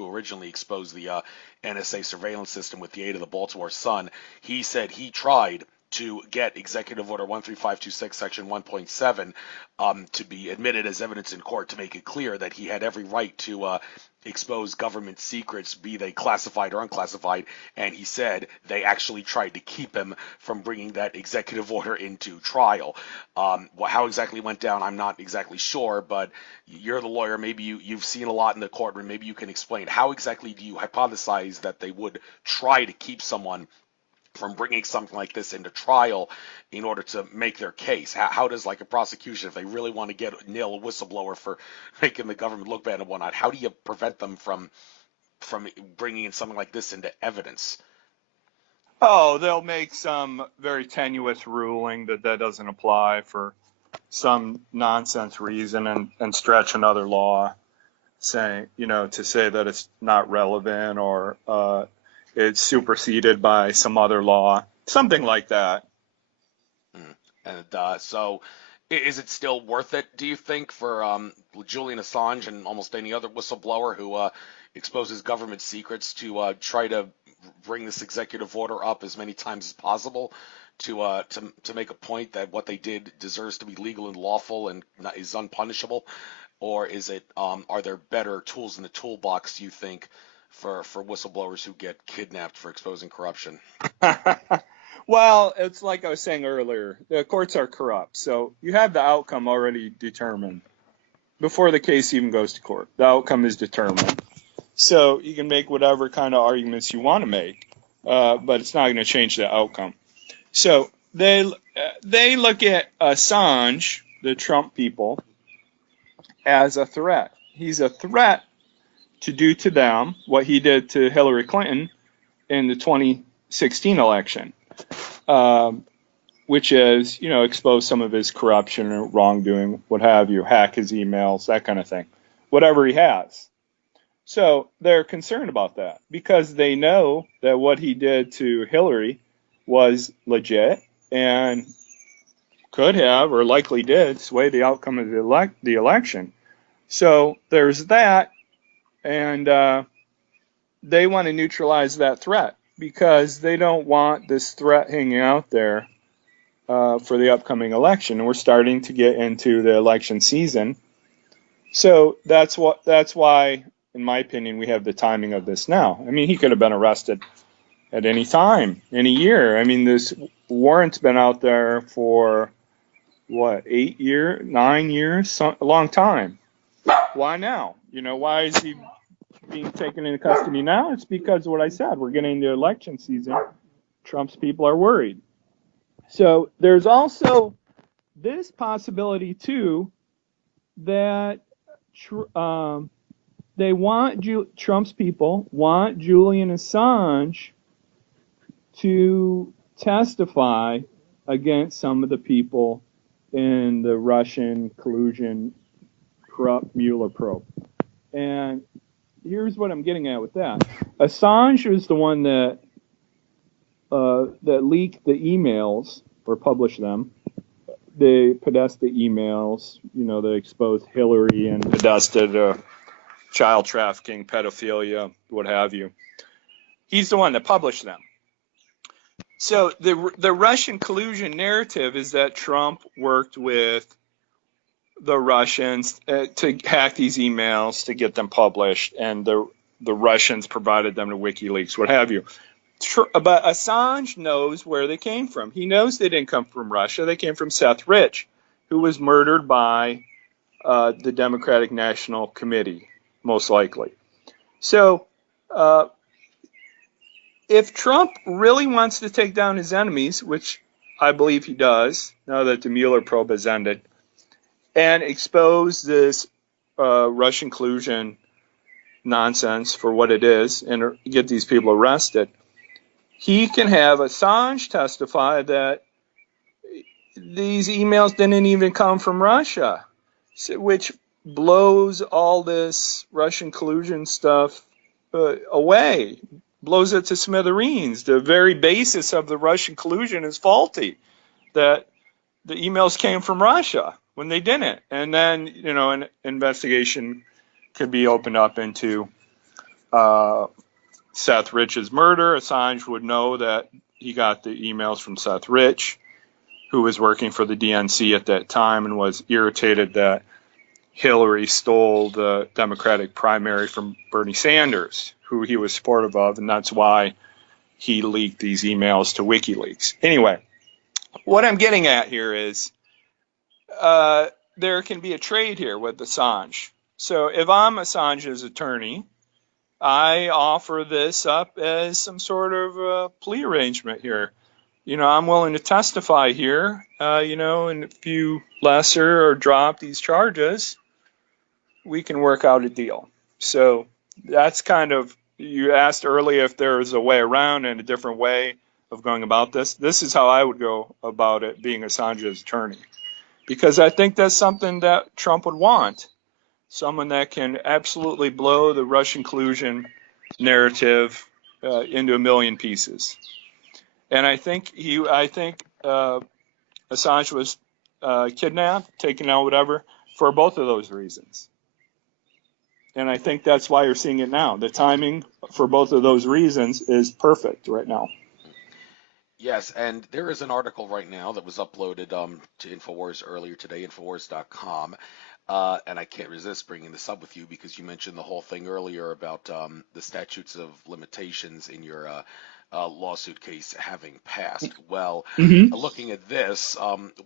originally exposed the NSA surveillance system with the aid of the Baltimore Sun, he said he tried to get Executive Order 13526, Section 1.7 to be admitted as evidence in court to make it clear that he had every right to expose government secrets, be they classified or unclassified, and he said they actually tried to keep him from bringing that executive order into trial. How exactly went down, I'm not exactly sure, but you're the lawyer. Maybe you've seen a lot in the courtroom. Maybe you can explain how exactly do you hypothesize that they would try to keep someone from bringing something like this into trial in order to make their case? How does, like, a prosecution, if they really want to nail a whistleblower for making the government look bad and whatnot, how do you prevent them from bringing in something like this into evidence? Oh, they'll make some very tenuous ruling that doesn't apply for some nonsense reason and stretch another law, saying, to say that it's not relevant or it's superseded by some other law, something like that. And so is it still worth it, do you think, for Julian Assange and almost any other whistleblower who exposes government secrets to try to bring this executive order up as many times as possible to make a point that what they did deserves to be legal and lawful and is unpunishable? Or is it are there better tools in the toolbox, you think, for whistleblowers who get kidnapped for exposing corruption? Well, it's like I was saying earlier, the courts are corrupt. So you have the outcome already determined before the case even goes to court. The outcome is determined. So you can make whatever kind of arguments you want to make, but it's not going to change the outcome. So they look at Assange, the Trump people, as a threat. He's a threat to do to them what he did to Hillary Clinton in the 2016 election, which is, expose some of his corruption or wrongdoing, what have you, hack his emails, that kind of thing, whatever he has. So they're concerned about that because they know that what he did to Hillary was legit and could have or likely did sway the outcome of the election. So there's that. And they want to neutralize that threat because they don't want this threat hanging out there for the upcoming election. And we're starting to get into the election season. So that's why, in my opinion, we have the timing of this now. I mean, he could have been arrested at any time, any year. I mean, this warrant's been out there for, 8 years, 9 years, a long time. Why now? Why is he being taken into custody now? It's because of what I said. We're getting into election season. Trump's people are worried. So there's also this possibility, too, that they want Trump's people want Julian Assange to testify against some of the people in the Russian collusion corrupt Mueller probe. And here's what I'm getting at with that. Assange was the one that leaked the emails or published them Podesta emails, that exposed Hillary and Podesta to child trafficking, pedophilia, what have you. He's the one that published them. So the Russian collusion narrative is that Trump worked with the Russians to hack these emails to get them published, and the Russians provided them to WikiLeaks, what have you. But Assange knows where they came from. He knows they didn't come from Russia. They came from Seth Rich, who was murdered by the Democratic National Committee, most likely. So if Trump really wants to take down his enemies, which I believe he does, now that the Mueller probe has ended, and expose this Russian collusion nonsense for what it is and get these people arrested, he can have Assange testify that these emails didn't even come from Russia, which blows all this Russian collusion stuff away, blows it to smithereens. The very basis of the Russian collusion is faulty, that the emails came from Russia when they didn't. And then, an investigation could be opened up into Seth Rich's murder. Assange would know that he got the emails from Seth Rich, who was working for the DNC at that time and was irritated that Hillary stole the Democratic primary from Bernie Sanders, who he was supportive of, and that's why he leaked these emails to WikiLeaks. Anyway, what I'm getting at here is there can be a trade here with Assange. So if I'm Assange's attorney, I offer this up as some sort of plea arrangement here. I'm willing to testify here, and if you lesser or drop these charges, we can work out a deal. So that's kind of, you asked earlier if there's a way around and a different way of going about this. This is how I would go about it, being Assange's attorney, because I think that's something that Trump would want. Someone that can absolutely blow the Russian collusion narrative into a million pieces. And I think Assange was kidnapped, taken out, whatever, for both of those reasons. And I think that's why you're seeing it now. The timing for both of those reasons is perfect right now. Yes, and there is an article right now that was uploaded to InfoWars earlier today, Infowars.com. And I can't resist bringing this up with you because you mentioned the whole thing earlier about the statutes of limitations in your lawsuit case having passed. Well, looking at this,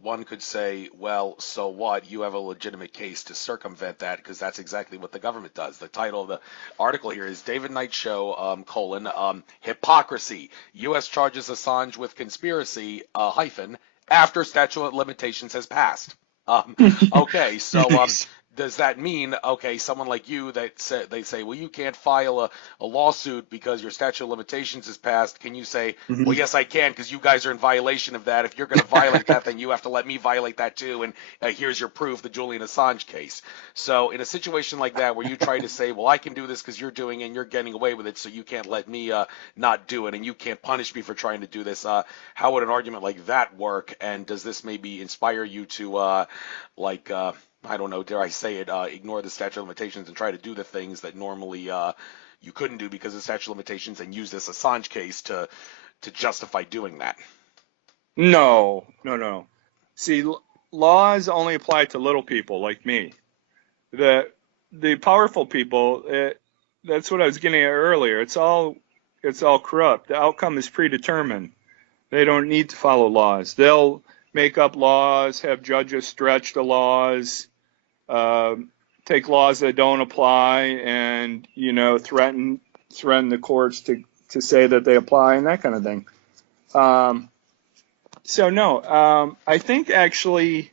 one could say, well, so what? You have a legitimate case to circumvent that because that's exactly what the government does. The title of the article here is David Knight Show, Hypocrisy. U.S. charges Assange with conspiracy, after statute of limitations has passed. Okay, so does that mean, someone like you they say, well, you can't file a lawsuit because your statute of limitations is passed? Can you say, well, yes, I can, because you guys are in violation of that. If you're going to violate that, then you have to let me violate that too. And here's your proof, the Julian Assange case. So in a situation like that where you try to say, well, I can do this because you're doing it and you're getting away with it, so you can't let me not do it, and you can't punish me for trying to do this, how would an argument like that work? And does this maybe inspire you to, I don't know, dare I say it, ignore the statute of limitations and try to do the things that normally you couldn't do because of statute of limitations, and use this Assange case to justify doing that? No. See, laws only apply to little people like me. The powerful people, that's what I was getting at earlier. It's all corrupt. The outcome is predetermined. They don't need to follow laws. They'll make up laws, have judges stretch the laws, take laws that don't apply, and threaten the courts to say that they apply, and that kind of thing. So no, I think actually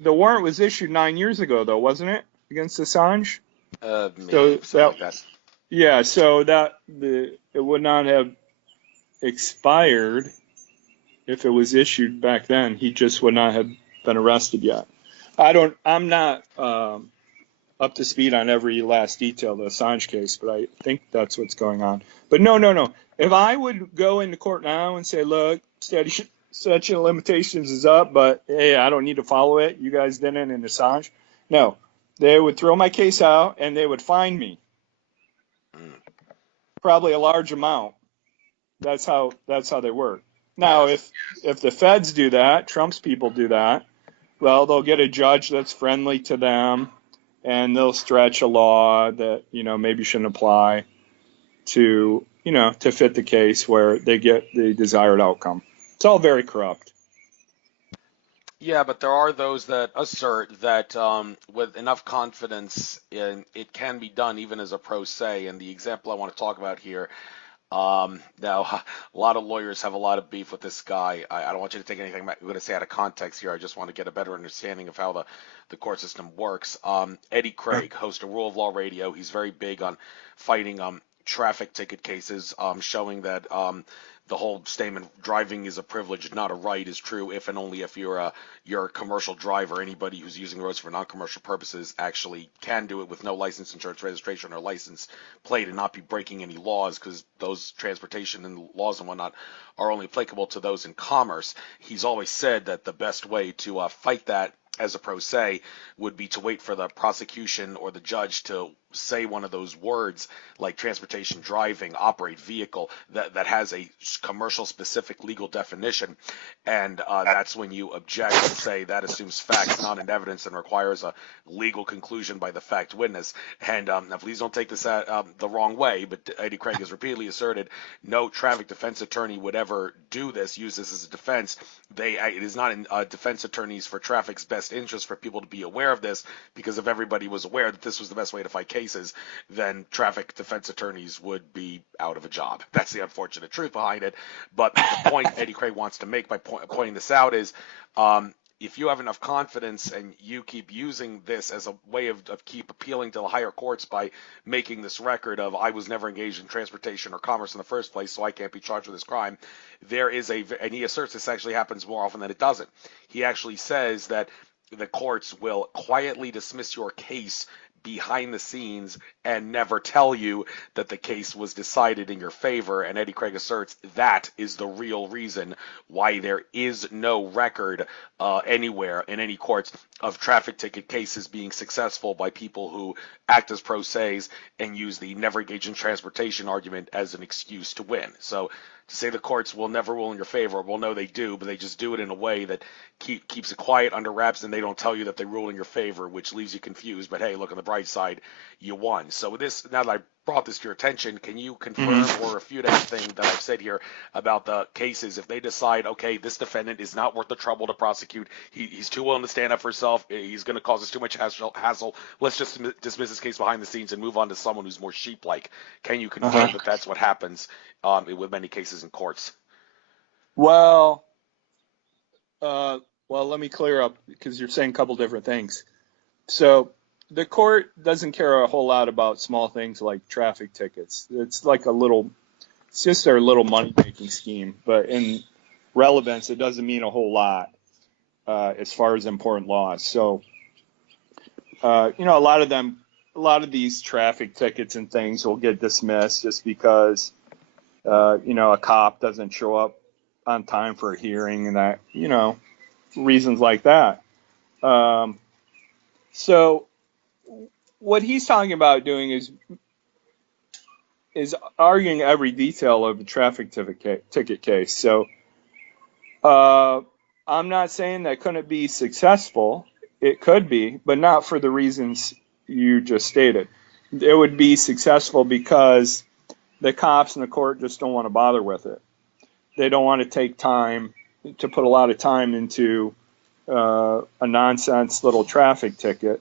the warrant was issued 9 years ago, though, wasn't it, against Assange? Maybe something like that. Yeah, so that it would not have expired if it was issued back then. He just would not have been arrested yet. I'm not up to speed on every last detail of the Assange case, but I think that's what's going on. But no. If I would go into court now and say, look, statute of limitations is up, but hey, I don't need to follow it. You guys didn't in Assange. No, they would throw my case out and they would fine me, probably a large amount. That's how they work. Now, if the feds do that, Trump's people do that, well, they'll get a judge that's friendly to them, and they'll stretch a law that maybe shouldn't apply to to fit the case where they get the desired outcome. It's all very corrupt. Yeah, but there are those that assert that with enough confidence it can be done even as a pro se. And the example I want to talk about here, now a lot of lawyers have a lot of beef with this guy. I don't want you to take anything I'm going to say out of context here. I just want to get a better understanding of how the court system works. Eddie Craig, host of Rule of Law Radio, he's very big on fighting traffic ticket cases, showing that the whole statement "driving is a privilege, not a right" is true if and only if you're a commercial driver. Anybody who's using roads for non-commercial purposes actually can do it with no license, insurance, registration, or license plate and not be breaking any laws, because those transportation and laws and whatnot are only applicable to those in commerce. He's always said that the best way to fight that as a pro se would be to wait for the prosecution or the judge to say one of those words like transportation, driving, operate, vehicle that has a commercial specific legal definition, and that's when you object and say that assumes facts not in evidence and requires a legal conclusion by the fact witness. And now please don't take this the wrong way, but Eddie Craig has repeatedly asserted no traffic defense attorney would ever do this, use this as a defense. It is not in defense attorneys for traffic's best interest for people to be aware of this, because if everybody was aware that this was the best way to fight cases, then traffic defense attorneys would be out of a job. That's the unfortunate truth behind it. But the point Eddie Craig wants to make by pointing this out is, if you have enough confidence and you keep using this as a way of keep appealing to the higher courts by making this record of I was never engaged in transportation or commerce in the first place, so I can't be charged with this crime, and he asserts this actually happens more often than it doesn't. He actually says that the courts will quietly dismiss your case behind the scenes and never tell you that the case was decided in your favor. And Eddie Craig asserts that is the real reason why there is no record anywhere in any courts of traffic ticket cases being successful by people who act as pro ses and use the never engage in transportation argument as an excuse to win. So to say the courts will never rule in your favor, well, no, they do, but they just do it in a way that keeps it quiet under wraps, and they don't tell you that they rule in your favor, which leaves you confused. But hey, look on the bright side, you won. So now that I brought this to your attention, can you confirm or refute anything that I've said here about the cases? If they decide, okay, this defendant is not worth the trouble to prosecute, he's too willing to stand up for himself, he's going to cause us too much hassle, let's just dismiss his case behind the scenes and move on to someone who's more sheep-like. Can you confirm that that's what happens with many cases in courts? Well, let me clear up, because you're saying a couple different things. So the court doesn't care a whole lot about small things like traffic tickets. It's just their little money-making scheme. But in relevance, it doesn't mean a whole lot as far as important laws. So, a lot of these traffic tickets and things will get dismissed just because, a cop doesn't show up on time for a hearing, and that, reasons like that. So what he's talking about doing is arguing every detail of the traffic ticket case. So I'm not saying that couldn't be successful. It could be, but not for the reasons you just stated. It would be successful because the cops and the court just don't want to bother with it. They don't want to take time to put a lot of time into a nonsense little traffic ticket.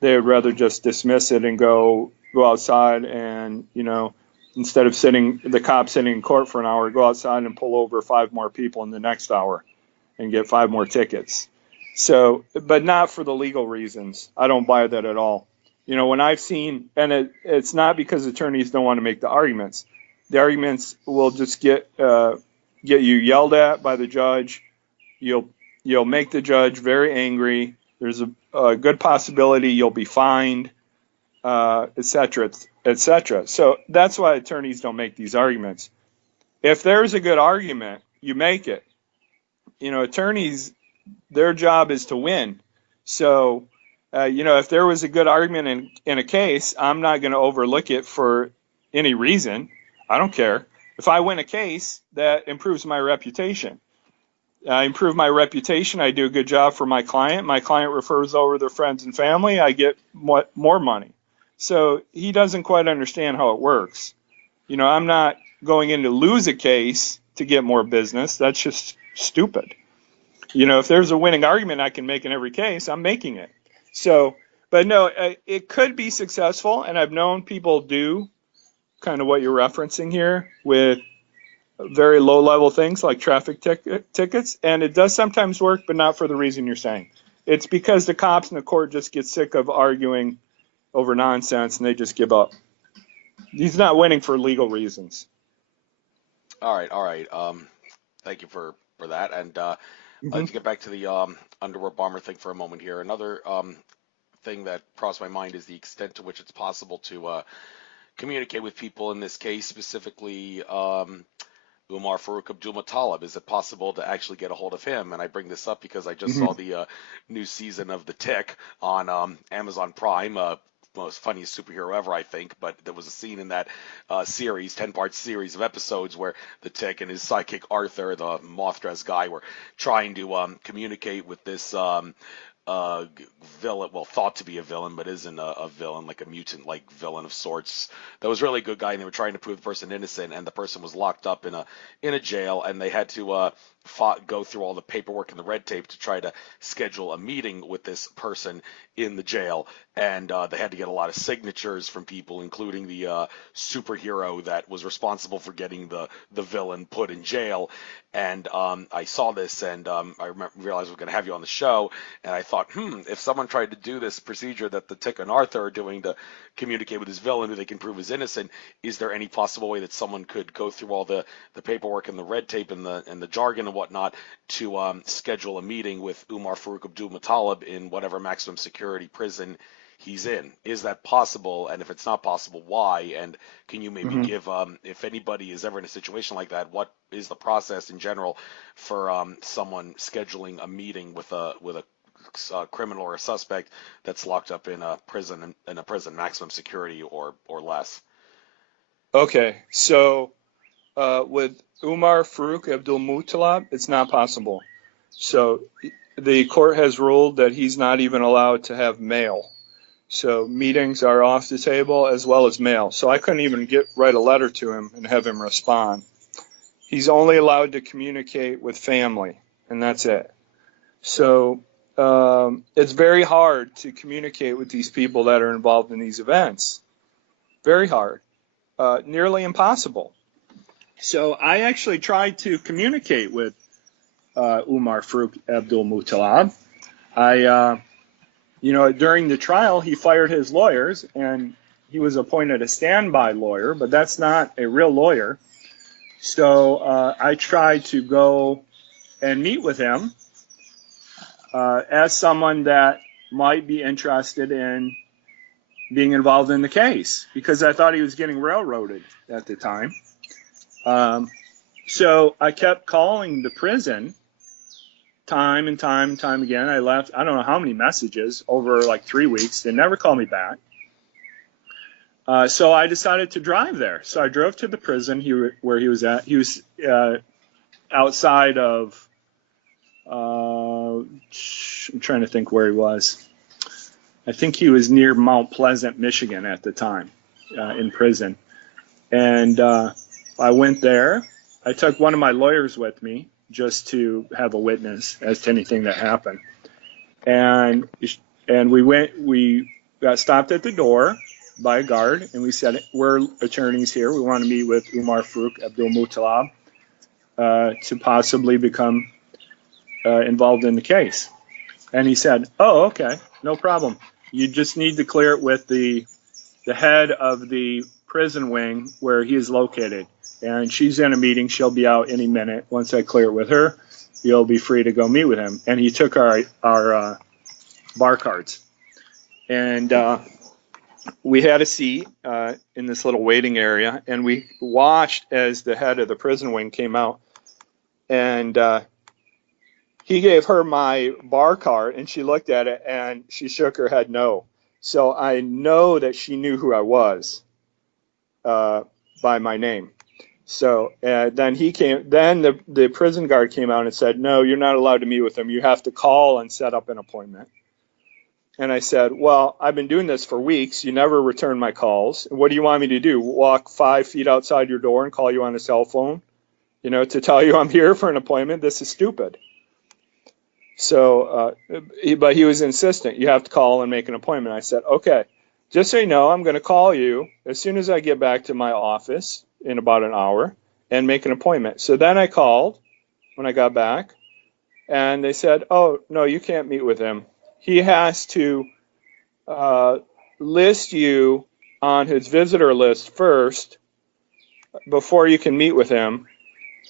They would rather just dismiss it and go outside and, instead of the cop sitting in court for an hour, go outside and pull over 5 more people in the next hour and get 5 more tickets. So, but not for the legal reasons. I don't buy that at all. When I've seen, and it's not because attorneys don't want to make the arguments. The arguments will just get you yelled at by the judge. You'll make the judge very angry. There's a good possibility you'll be fined, et cetera, et cetera. So that's why attorneys don't make these arguments. If there's a good argument, you make it. attorneys, their job is to win. So, if there was a good argument in a case, I'm not going to overlook it for any reason. I don't care. If I win a case, that improves my reputation. I improve my reputation. I do a good job for my client. My client refers over their friends and family. I get more money. So he doesn't quite understand how it works. I'm not going in to lose a case to get more business. That's just stupid. If there's a winning argument I can make in every case, I'm making it. So, but no, it could be successful. And I've known people do kind of what you're referencing here with very low level things like traffic tickets. And it does sometimes work, but not for the reason you're saying. It's because the cops and the court just get sick of arguing over nonsense and they just give up. He's not winning for legal reasons. All right. Thank you for that. And I'd like to get back to the underwear bomber thing for a moment here. Another thing that crossed my mind is the extent to which it's possible to communicate with people in this case, specifically Umar Farouk Abdul-Muttalib. Is it possible to actually get a hold of him? And I bring this up because I just saw the new season of The Tick on Amazon Prime. Most funniest superhero ever, I think, but there was a scene in that series, 10-part series of episodes where the Tick and his sidekick Arthur, the moth-dressed guy, were trying to communicate with this villain, well, thought to be a villain, but isn't a villain, like a mutant-like villain of sorts. That was really a good guy, and they were trying to prove the person innocent, and the person was locked up in a jail, and they had to go through all the paperwork and the red tape to try to schedule a meeting with this person in the jail, and they had to get a lot of signatures from people, including the superhero that was responsible for getting the villain put in jail. And I saw this, and I realized we were going to have you on the show, and I thought, if someone tried to do this procedure that the Tick and Arthur are doing to communicate with his villain, who they can prove is innocent, is there any possible way that someone could go through all the paperwork and the red tape and the jargon and whatnot to schedule a meeting with Umar Farouk Abdul-Muttalib in whatever maximum security prison he's in? Is that possible? And if it's not possible, why? And can you maybe give, if anybody is ever in a situation like that, what is the process in general for someone scheduling a meeting with a criminal or a suspect that's locked up in a prison maximum security or less? Okay, so with Umar Farouk Abdul-Muttalib, it's not possible. So the court has ruled that he's not even allowed to have mail. So meetings are off the table as well as mail. So I couldn't even write a letter to him and have him respond. He's only allowed to communicate with family, and that's it. So it's very hard to communicate with these people that are involved in these events. Very hard. Nearly impossible. So I actually tried to communicate with Umar Farouk Abdul-Muttalib. During the trial, he fired his lawyers, and he was appointed a standby lawyer, but that's not a real lawyer. So I tried to go and meet with him as someone that might be interested in being involved in the case, because I thought he was getting railroaded at the time. So I kept calling the prison time and time again. I left, I don't know how many messages over like 3 weeks. They never called me back. So I decided to drive there. So I drove to the prison where he was at. He was outside of, I'm trying to think where he was. I think he was near Mount Pleasant, Michigan at the time, in prison. And I went there. I took one of my lawyers with me just to have a witness as to anything that happened. And we got stopped at the door by a guard, and we said, we're attorneys here. We want to meet with Umar Farouk Abdul-Muttalib to possibly become involved in the case. And he said, oh, okay, no problem. You just need to clear it with the head of the prison wing where he is located. And she's in a meeting. She'll be out any minute. Once I clear it with her, you'll be free to go meet with him. And he took our bar cards. And we had a seat in this little waiting area. And we watched as the head of the prison wing came out. And he gave her my bar card, and she looked at it and she shook her head no. So I know that she knew who I was by my name. So then he came. Then the prison guard came out and said, "No, you're not allowed to meet with him. You have to call and set up an appointment." And I said, "Well, I've been doing this for weeks. You never return my calls. What do you want me to do? Walk 5 feet outside your door and call you on a cell phone, to tell you I'm here for an appointment? This is stupid." So, but he was insistent. You have to call and make an appointment. I said, "Okay, just so you know, I'm going to call you as soon as I get back to my office in about an hour and make an appointment." So then I called when I got back, and they said, "Oh, no, you can't meet with him. He has to list you on his visitor list first before you can meet with him.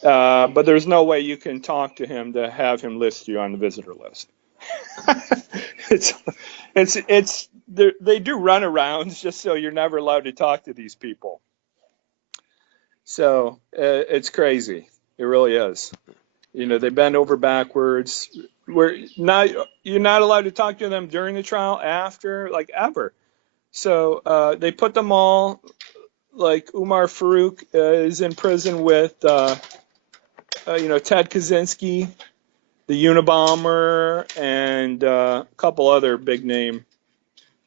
But there's no way you can talk to him to have him list you on the visitor list." They do runarounds just so you're never allowed to talk to these people. So it's crazy. It really is. They bend over backwards. You're not allowed to talk to them during the trial, after, like, ever. So they put them all, like Umar Farouk is in prison with Ted Kaczynski, the Unabomber, and a couple other big name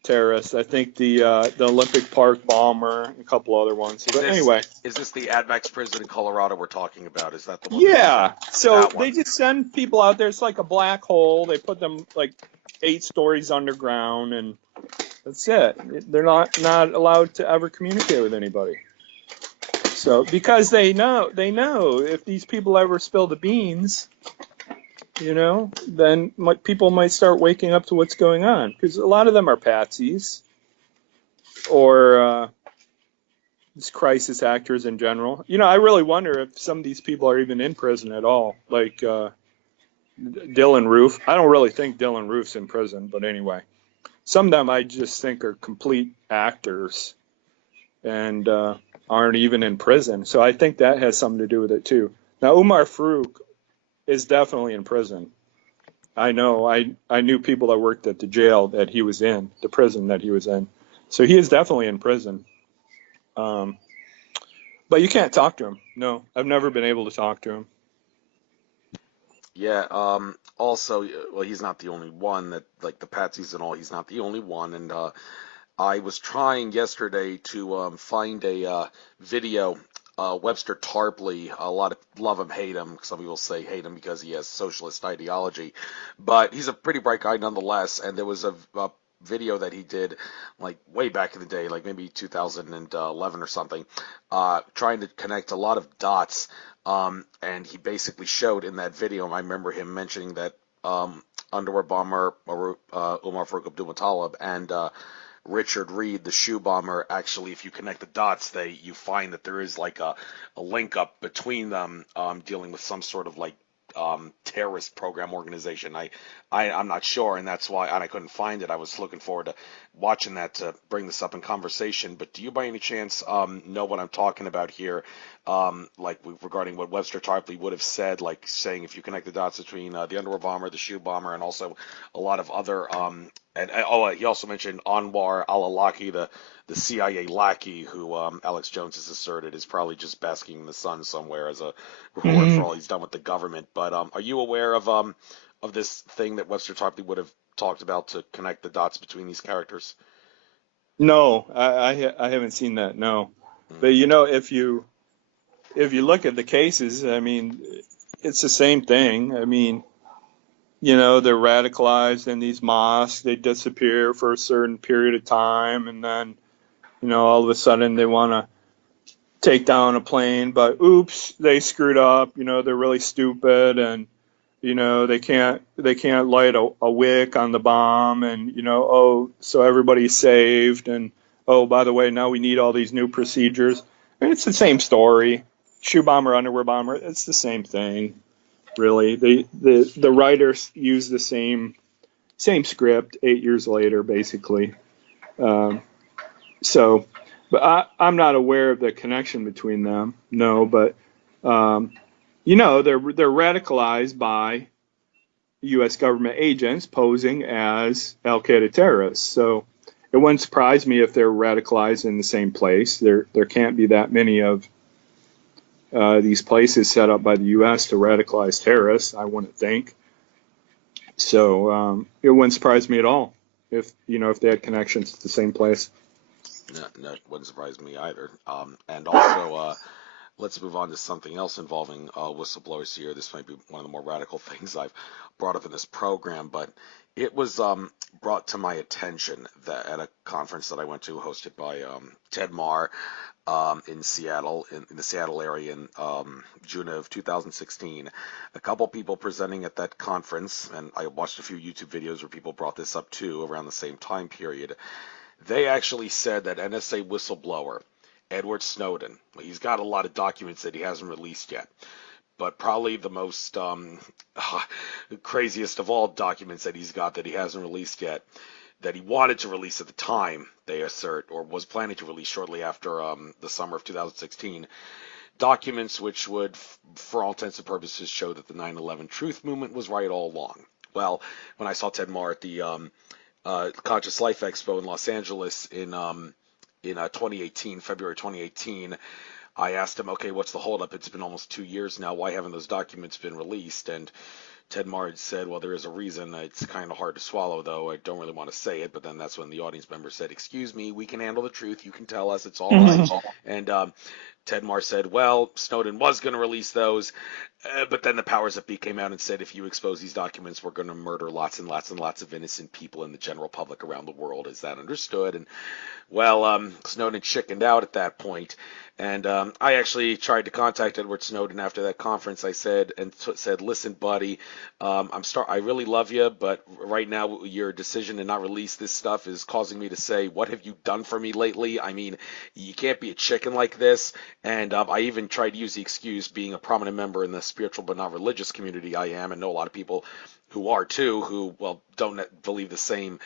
terrorists. I think the Olympic Park bomber, a couple other ones. But anyway, is this the Advax prison in Colorado we're talking about? Is that the one? Yeah. So they just send people out there. It's like a black hole. They put them like 8 stories underground, and that's it. They're not allowed to ever communicate with anybody. So because they know if these people ever spill the beans, then people might start waking up to what's going on, because a lot of them are patsies or just crisis actors in general. I really wonder if some of these people are even in prison at all, like Dylan Roof. I don't really think Dylan Roof's in prison, but anyway, some of them I just think are complete actors and aren't even in prison. So I think that has something to do with it too. Now, Umar Farouk is definitely in prison. I know. I knew people that worked at the jail that he was in, the prison that he was in. So he is definitely in prison. But you can't talk to him. No, I've never been able to talk to him. Yeah. Also, well, he's not the only one that, like the patsies and all. He's not the only one. And I was trying yesterday to find a video. Webster Tarpley, a lot of love him, hate him. Some people say hate him because he has socialist ideology, but he's a pretty bright guy nonetheless. And there was a video that he did like way back in the day, like maybe 2011 or something, trying to connect a lot of dots. And he basically showed in that video, I remember him mentioning that underwear bomber Umar Farouk Abdulmutallab and Richard Reed, the shoe bomber, actually, if you connect the dots, you find that there is like a link up between them, dealing with some sort of like terrorist program organization. I'm not sure, and that's why, and I couldn't find it. I was looking forward to watching that to bring this up in conversation. But do you by any chance know what I'm talking about here? Regarding what Webster Tarpley would have said, like saying if you connect the dots between the underwear bomber, the shoe bomber, and also a lot of other he also mentioned Anwar al-Awlaki, the CIA lackey who Alex Jones has asserted is probably just basking in the sun somewhere as a reward for all he's done with the government. But are you aware of this thing that Webster Tarpley would have talked about to connect the dots between these characters? No, I haven't seen that. No, but if you look at the cases, I mean, it's the same thing. I mean, they're radicalized in these mosques. They disappear for a certain period of time, and then, all of a sudden they want to take down a plane, but oops, they screwed up. They're really stupid, and they can't light a wick on the bomb, and so everybody's saved, and oh, by the way, now we need all these new procedures. And it's the same story. Shoe bomber, underwear bomber, it's the same thing, really. The writers use the same script 8 years later, basically. But I'm not aware of the connection between them. No, but they're radicalized by U.S. government agents posing as Al-Qaeda terrorists. So it wouldn't surprise me if they're radicalized in the same place. There can't be that many of these places set up by the U.S. to radicalize terrorists, I wouldn't think. So it wouldn't surprise me at all if if they had connections to the same place. No, it wouldn't surprise me either. And also, let's move on to something else involving whistleblowers here. This might be one of the more radical things I've brought up in this program, but it was brought to my attention that at a conference that I went to, hosted by Ted Marr in Seattle, in the Seattle area in June of 2016. A couple people presenting at that conference, and I watched a few YouTube videos where people brought this up too around the same time period. They actually said that NSA whistleblower Edward Snowden, he's got a lot of documents that he hasn't released yet, but probably the most craziest of all documents that he's got that he hasn't released yet, that he wanted to release at the time, they assert, or was planning to release shortly after the summer of 2016, documents which would, for all intents and purposes, show that the 9/11 Truth Movement was right all along. Well, when I saw Ted Marr at the Conscious Life Expo in Los Angeles in 2018, February 2018, I asked him, okay, what's the holdup? It's been almost 2 years now. Why haven't those documents been released? And Ted Marr said, well, there is a reason. It's kind of hard to swallow, though. I don't really want to say it. But then that's when the audience member said, excuse me, we can handle the truth. You can tell us. It's all right. And Ted Marr said, well, Snowden was going to release those, but then the powers that be came out and said, if you expose these documents, we're going to murder lots and lots and lots of innocent people in the general public around the world. Is that understood? And well, Snowden chickened out at that point, and I actually tried to contact Edward Snowden after that conference. I said, listen, buddy, I really love you, but right now your decision to not release this stuff is causing me to say, what have you done for me lately? I mean, you can't be a chicken like this. And I even tried to use the excuse, being a prominent member in the spiritual but not religious community I am, and know a lot of people who are too, who, well, don't believe the same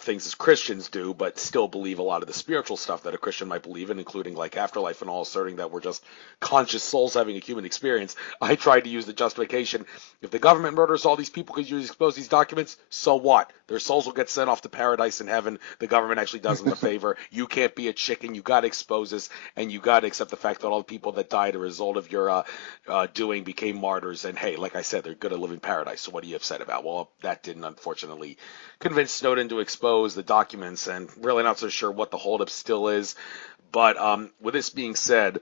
things as Christians do, but still believe a lot of the spiritual stuff that a Christian might believe in, including like afterlife and all, asserting that we're just conscious souls having a human experience. I tried to use the justification, if the government murders all these people because you expose these documents, so what? Their souls will get sent off to paradise in heaven. The government actually does them a favor. You can't be a chicken. You got to expose this, and you got to accept the fact that all the people that died as a result of your doing became martyrs. And hey, like I said, they're going to live in paradise. So what are you upset about? Well, that didn't, unfortunately, convince Snowden to expose the documents, and really not so sure what the holdup still is. But with this being said,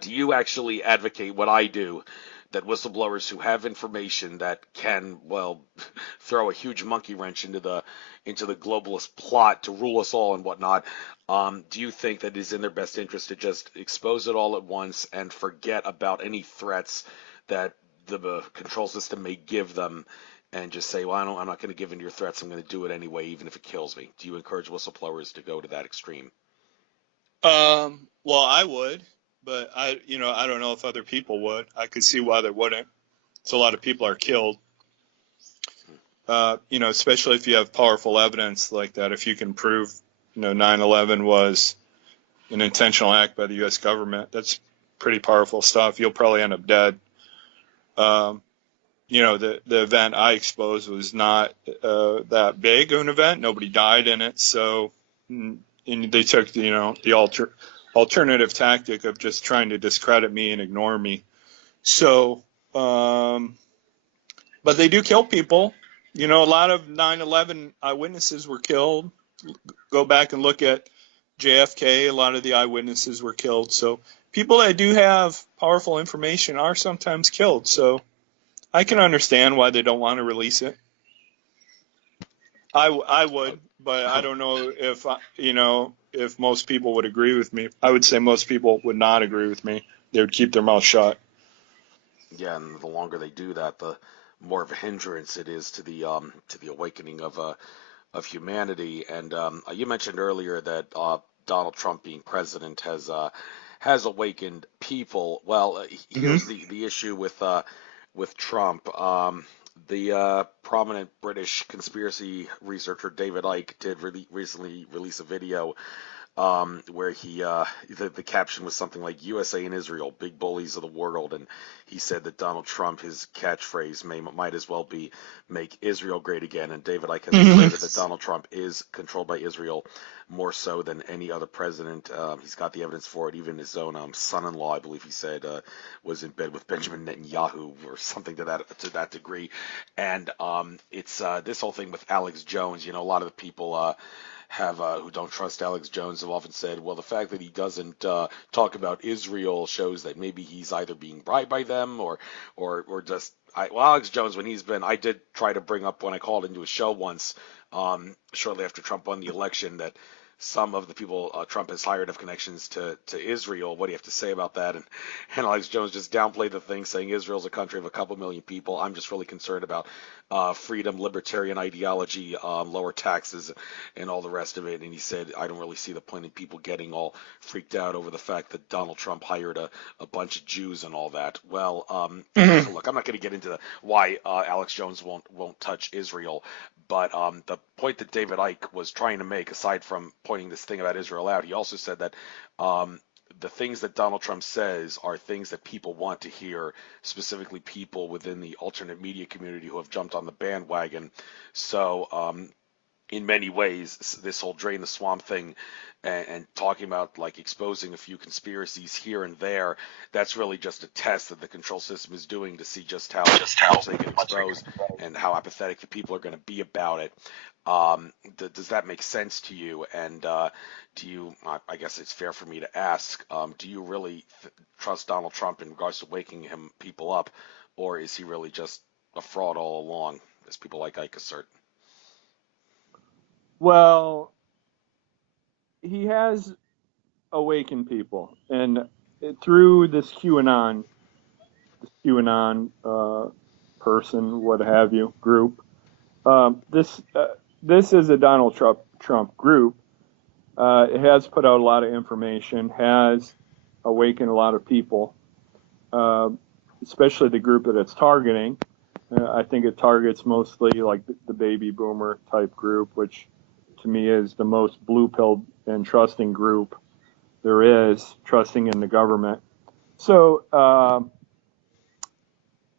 do you actually advocate what I do, that whistleblowers who have information that can, well, throw a huge monkey wrench into the globalist plot to rule us all and whatnot, do you think that it is in their best interest to just expose it all at once and forget about any threats that the control system may give them, and just say, well, I'm not going to give in to your threats. I'm going to do it anyway, even if it kills me? Do you encourage whistleblowers to go to that extreme? Well, I would, but I don't know if other people would. I could see why they wouldn't. So a lot of people are killed. Especially if you have powerful evidence like that. If you can prove, 9/11 was an intentional act by the U.S. government, that's pretty powerful stuff. You'll probably end up dead. The event I exposed was not that big of an event. Nobody died in it. So, and they took the alternative tactic of just trying to discredit me and ignore me. So, but they do kill people. A lot of 9/11 eyewitnesses were killed. Go back and look at JFK. A lot of the eyewitnesses were killed. So people that do have powerful information are sometimes killed. So I can understand why they don't want to release it. I would, but I don't know if most people would agree with me. I would say most people would not agree with me. They would keep their mouth shut. Yeah, and the longer they do that, the more of a hindrance it is to the awakening of humanity. And you mentioned earlier that Donald Trump being president has awakened people. Well, here's the issue with Trump. The prominent British conspiracy researcher David Icke did recently release a video where the caption was something like USA and Israel, big bullies of the world, and he said that Donald Trump, his catchphrase might as well be "Make Israel Great Again." And David Icke has asserted that Donald Trump is controlled by Israel more so than any other president. He's got the evidence for it. Even his own son-in-law, I believe he said, was in bed with Benjamin Netanyahu or something to that degree. And it's this whole thing with Alex Jones. A lot of the people who don't trust Alex Jones have often said, well, the fact that he doesn't talk about Israel shows that maybe he's either being bribed by them or just Alex Jones, when I did try to bring up when I called into a show once, shortly after Trump won the election, that some of the people Trump has hired have connections to Israel. What do you have to say about that? And Alex Jones just downplayed the thing, saying Israel's a country of a couple million people. I'm just really concerned about freedom, libertarian ideology, lower taxes, and all the rest of it. And he said, I don't really see the point in people getting all freaked out over the fact that Donald Trump hired a bunch of Jews and all that. Well, look, I'm not going to get into why Alex Jones won't touch Israel. But the point that David Icke was trying to make, aside from pointing this thing about Israel out, he also said that the things that Donald Trump says are things that people want to hear, specifically people within the alternate media community who have jumped on the bandwagon. So in many ways, this whole drain the swamp thing and talking about like exposing a few conspiracies here and there, that's really just a test that the control system is doing to see just how much they can expose and how apathetic the people are going to be about it. Does that make sense to you? And do you, I guess it's fair for me to ask, do you really trust Donald Trump in regards to waking people up, or is he really just a fraud all along, as people like Ike assert? Well, he has awakened people, and through this QAnon person, what have you, group. This is a Donald Trump group. It has put out a lot of information, has awakened a lot of people, especially the group that it's targeting. I think it targets mostly like the baby boomer type group, which to me is the most blue-pilled and trusting group there is, trusting in the government. So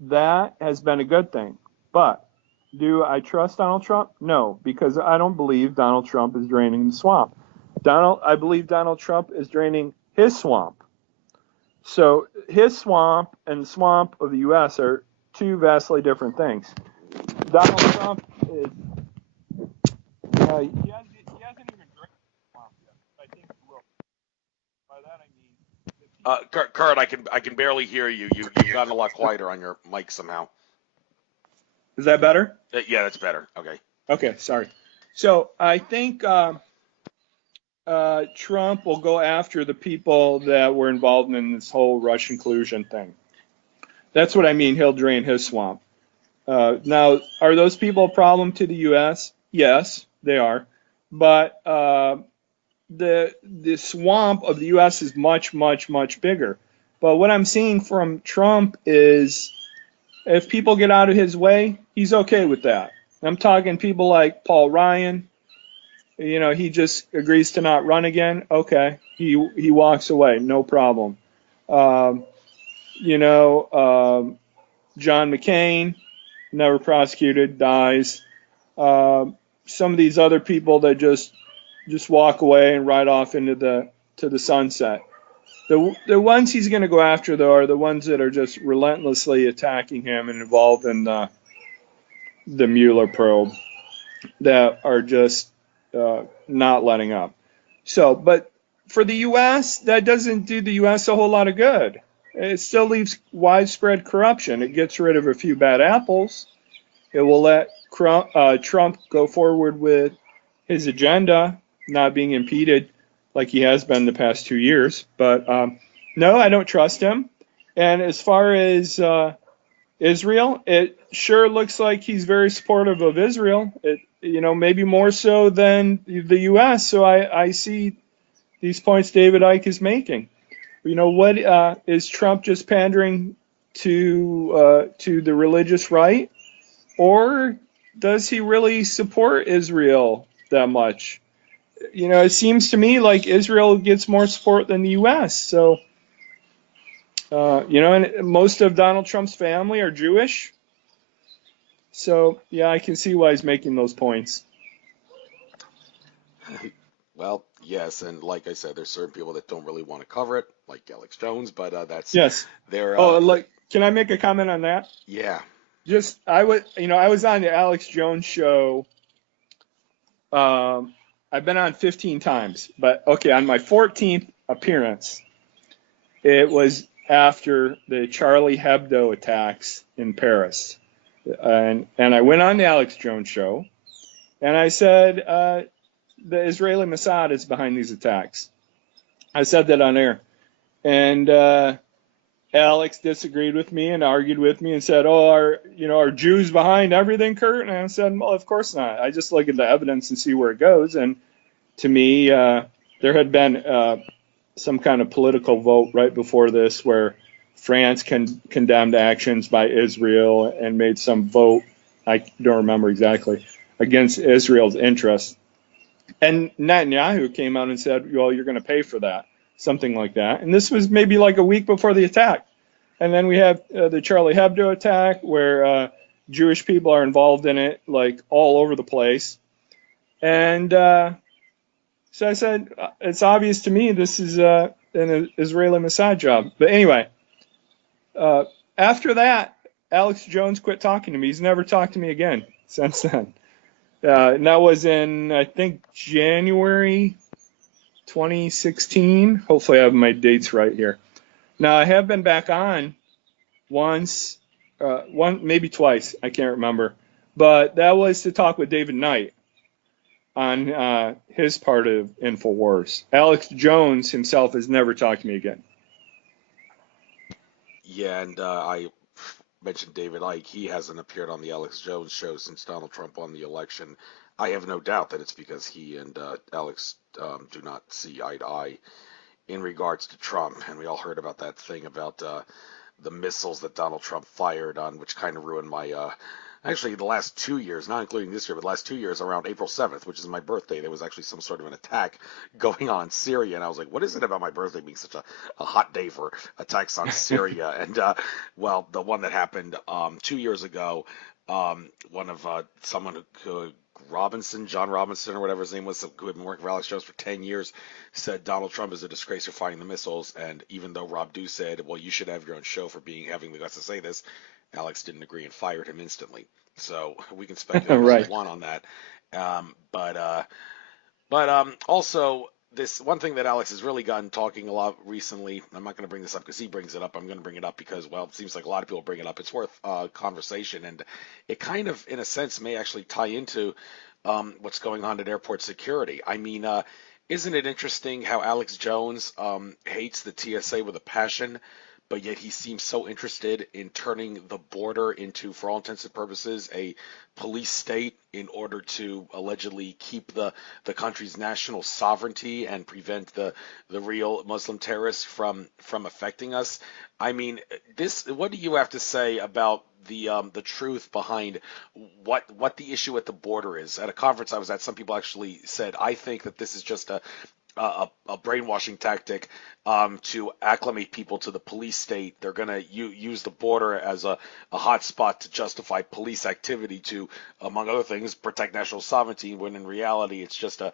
that has been a good thing. But do I trust Donald Trump? No, because I don't believe Donald Trump is draining the swamp. I believe Donald Trump is draining his swamp. So his swamp and the swamp of the U.S. are two vastly different things. Donald Trump is he hasn't even drained the swamp yet. I think he will. By that I mean, Kurt, I can barely hear you. You've gotten a lot quieter on your mic somehow. Is that better? Yeah, that's better. Okay. Okay, sorry. So I think Trump will go after the people that were involved in this whole Russian collusion thing. That's what I mean. He'll drain his swamp. Now, are those people a problem to the U.S.? Yes, they are. But the swamp of the U.S. is much, much, much bigger. But what I'm seeing from Trump is if people get out of his way, he's okay with that. I'm talking people like Paul Ryan. He just agrees to not run again. Okay, he walks away, no problem. John McCain, never prosecuted, dies. Some of these other people that just walk away and ride off into the sunset. The ones he's going to go after, though, are the ones that are just relentlessly attacking him and involved in the Mueller probe, that are just not letting up. So, but for the U.S., that doesn't do the U.S. a whole lot of good. It still leaves widespread corruption. It gets rid of a few bad apples. It will let Trump go forward with his agenda, not being impeded like he has been the past 2 years. But no, I don't trust him. And as far as Israel, it sure looks like he's very supportive of Israel. Maybe more so than the U.S. So I see these points David Icke is making. What is Trump just pandering to the religious right, or does he really support Israel that much? it seems to me like Israel gets more support than the U.S. So, and most of Donald Trump's family are Jewish. So, yeah, I can see why he's making those points. Well, yes, and like I said, there's certain people that don't really want to cover it, like Alex Jones, but that's Yes. their Oh, like, can I make a comment on that? yeah. Just, I was on the Alex Jones show. I've been on 15 times, but okay, on my 14th appearance, it was after the Charlie Hebdo attacks in Paris. And I went on the Alex Jones show, and I said, the Israeli Mossad is behind these attacks. I said that on air. And Alex disagreed with me and argued with me and said, "Oh, are Jews behind everything, Kurt?" And I said, "Well, of course not. I just look at the evidence and see where it goes." And to me, there had been some kind of political vote right before this where France condemned actions by Israel and made some vote, I don't remember exactly, against Israel's interests. And Netanyahu came out and said, "Well, you're going to pay for that," something like that. And this was maybe like a week before the attack. And then we have the Charlie Hebdo attack where Jewish people are involved in it, like all over the place. And so I said, it's obvious to me this is an Israeli Mossad job. But anyway, after that, Alex Jones quit talking to me. He's never talked to me again since then. And that was in, I think, January 2016. Hopefully I have my dates right here. Now, I have been back on once, maybe twice. I can't remember. But that was to talk with David Knight on his part of InfoWars. Alex Jones himself has never talked to me again. Yeah, and I mentioned David Icke. He hasn't appeared on the Alex Jones show since Donald Trump won the election. I have no doubt that it's because he and Alex do not see eye to eye in regards to Trump. And we all heard about that thing about the missiles that Donald Trump fired on, which kind of ruined my actually the last 2 years, not including this year, but the last 2 years around April 7th, which is my birthday, there was actually some sort of an attack going on in Syria. And I was like, what is it about my birthday being such a hot day for attacks on Syria? And, well, the one that happened 2 years ago, one of someone who John Robinson, or whatever his name was, who had been working for Alex Jones for 10 years, said Donald Trump is a disgrace for firing the missiles. And even though Rob Dew said, well, you should have your own show for having the guts to say this, Alex didn't agree and fired him instantly. So we can speculate all Right. we want on that. But also, this one thing that Alex has really gotten talking a lot recently, I'm not going to bring this up because he brings it up. I'm going to bring it up because, well, it seems like a lot of people bring it up. It's worth conversation, and it kind of, in a sense, may actually tie into what's going on at airport security. I mean, isn't it interesting how Alex Jones hates the TSA with a passion, but yet he seems so interested in turning the border into, for all intents and purposes, a police state in order to allegedly keep the country's national sovereignty and prevent the real Muslim terrorists from affecting us. I mean, what do you have to say about the truth behind what the issue at the border is? At a conference I was at, some people actually said, I think that this is just a brainwashing tactic to acclimate people to the police state. They're going to use the border as a hot spot to justify police activity to, among other things, protect national sovereignty, when in reality it's just a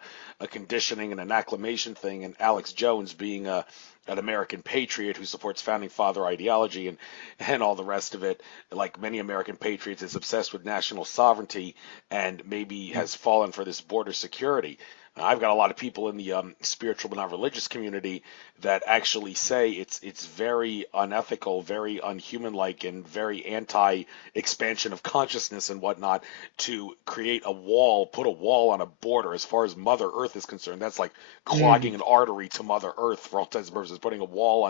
conditioning and an acclimation thing. And Alex Jones, being an American patriot who supports founding father ideology and all the rest of it, like many American patriots, is obsessed with national sovereignty and maybe has fallen for this border security. I've got a lot of people in the spiritual but not religious community that actually say it's very unethical, very unhuman-like, and very anti-expansion of consciousness and whatnot to create a wall, put a wall on a border. As far as Mother Earth is concerned, that's like clogging an artery to Mother Earth, for all intents and purposes, putting a wall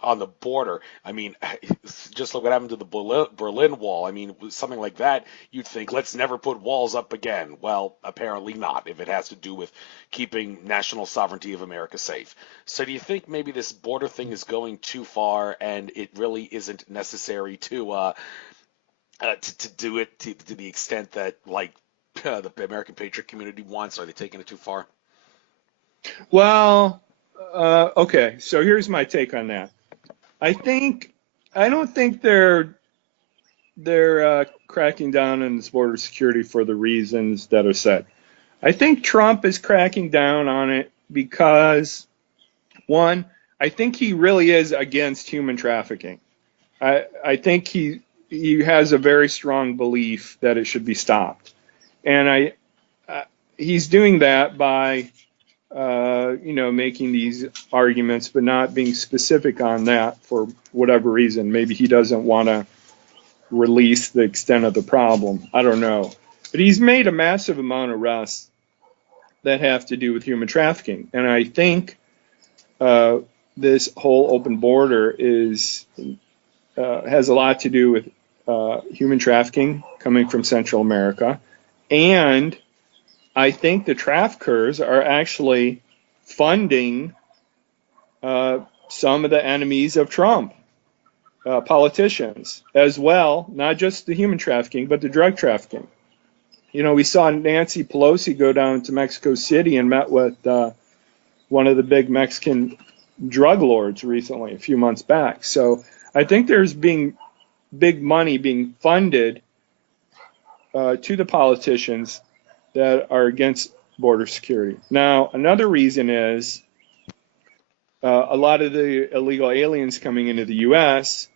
on the border. I mean, just look what happened to the Berlin Wall. I mean, something like that, you'd think, let's never put walls up again. Well, apparently not, if it has to do with keeping national sovereignty of America safe. So do you think maybe this border thing is going too far and it really isn't necessary to do it to the extent that, like, the American patriot community wants? Are they taking it too far? Well, okay. So here's my take on that. I think I don't think they're cracking down on this border security for the reasons that are said. I think Trump is cracking down on it because one, I think he really is against human trafficking. I think he has a very strong belief that it should be stopped, and he's doing that by making these arguments, but not being specific on that for whatever reason. Maybe he doesn't want to release the extent of the problem. I don't know. But he's made a massive amount of arrests that have to do with human trafficking. And I think this whole open border has a lot to do with human trafficking coming from Central America. And I think the traffickers are actually funding some of the enemies of Trump, politicians as well, not just the human trafficking, but the drug trafficking. You know, we saw Nancy Pelosi go down to Mexico City and met with one of the big Mexican drug lords recently, a few months back. So I think there's being big money being funded to the politicians that are against border security. Now, another reason is a lot of the illegal aliens coming into the U.S.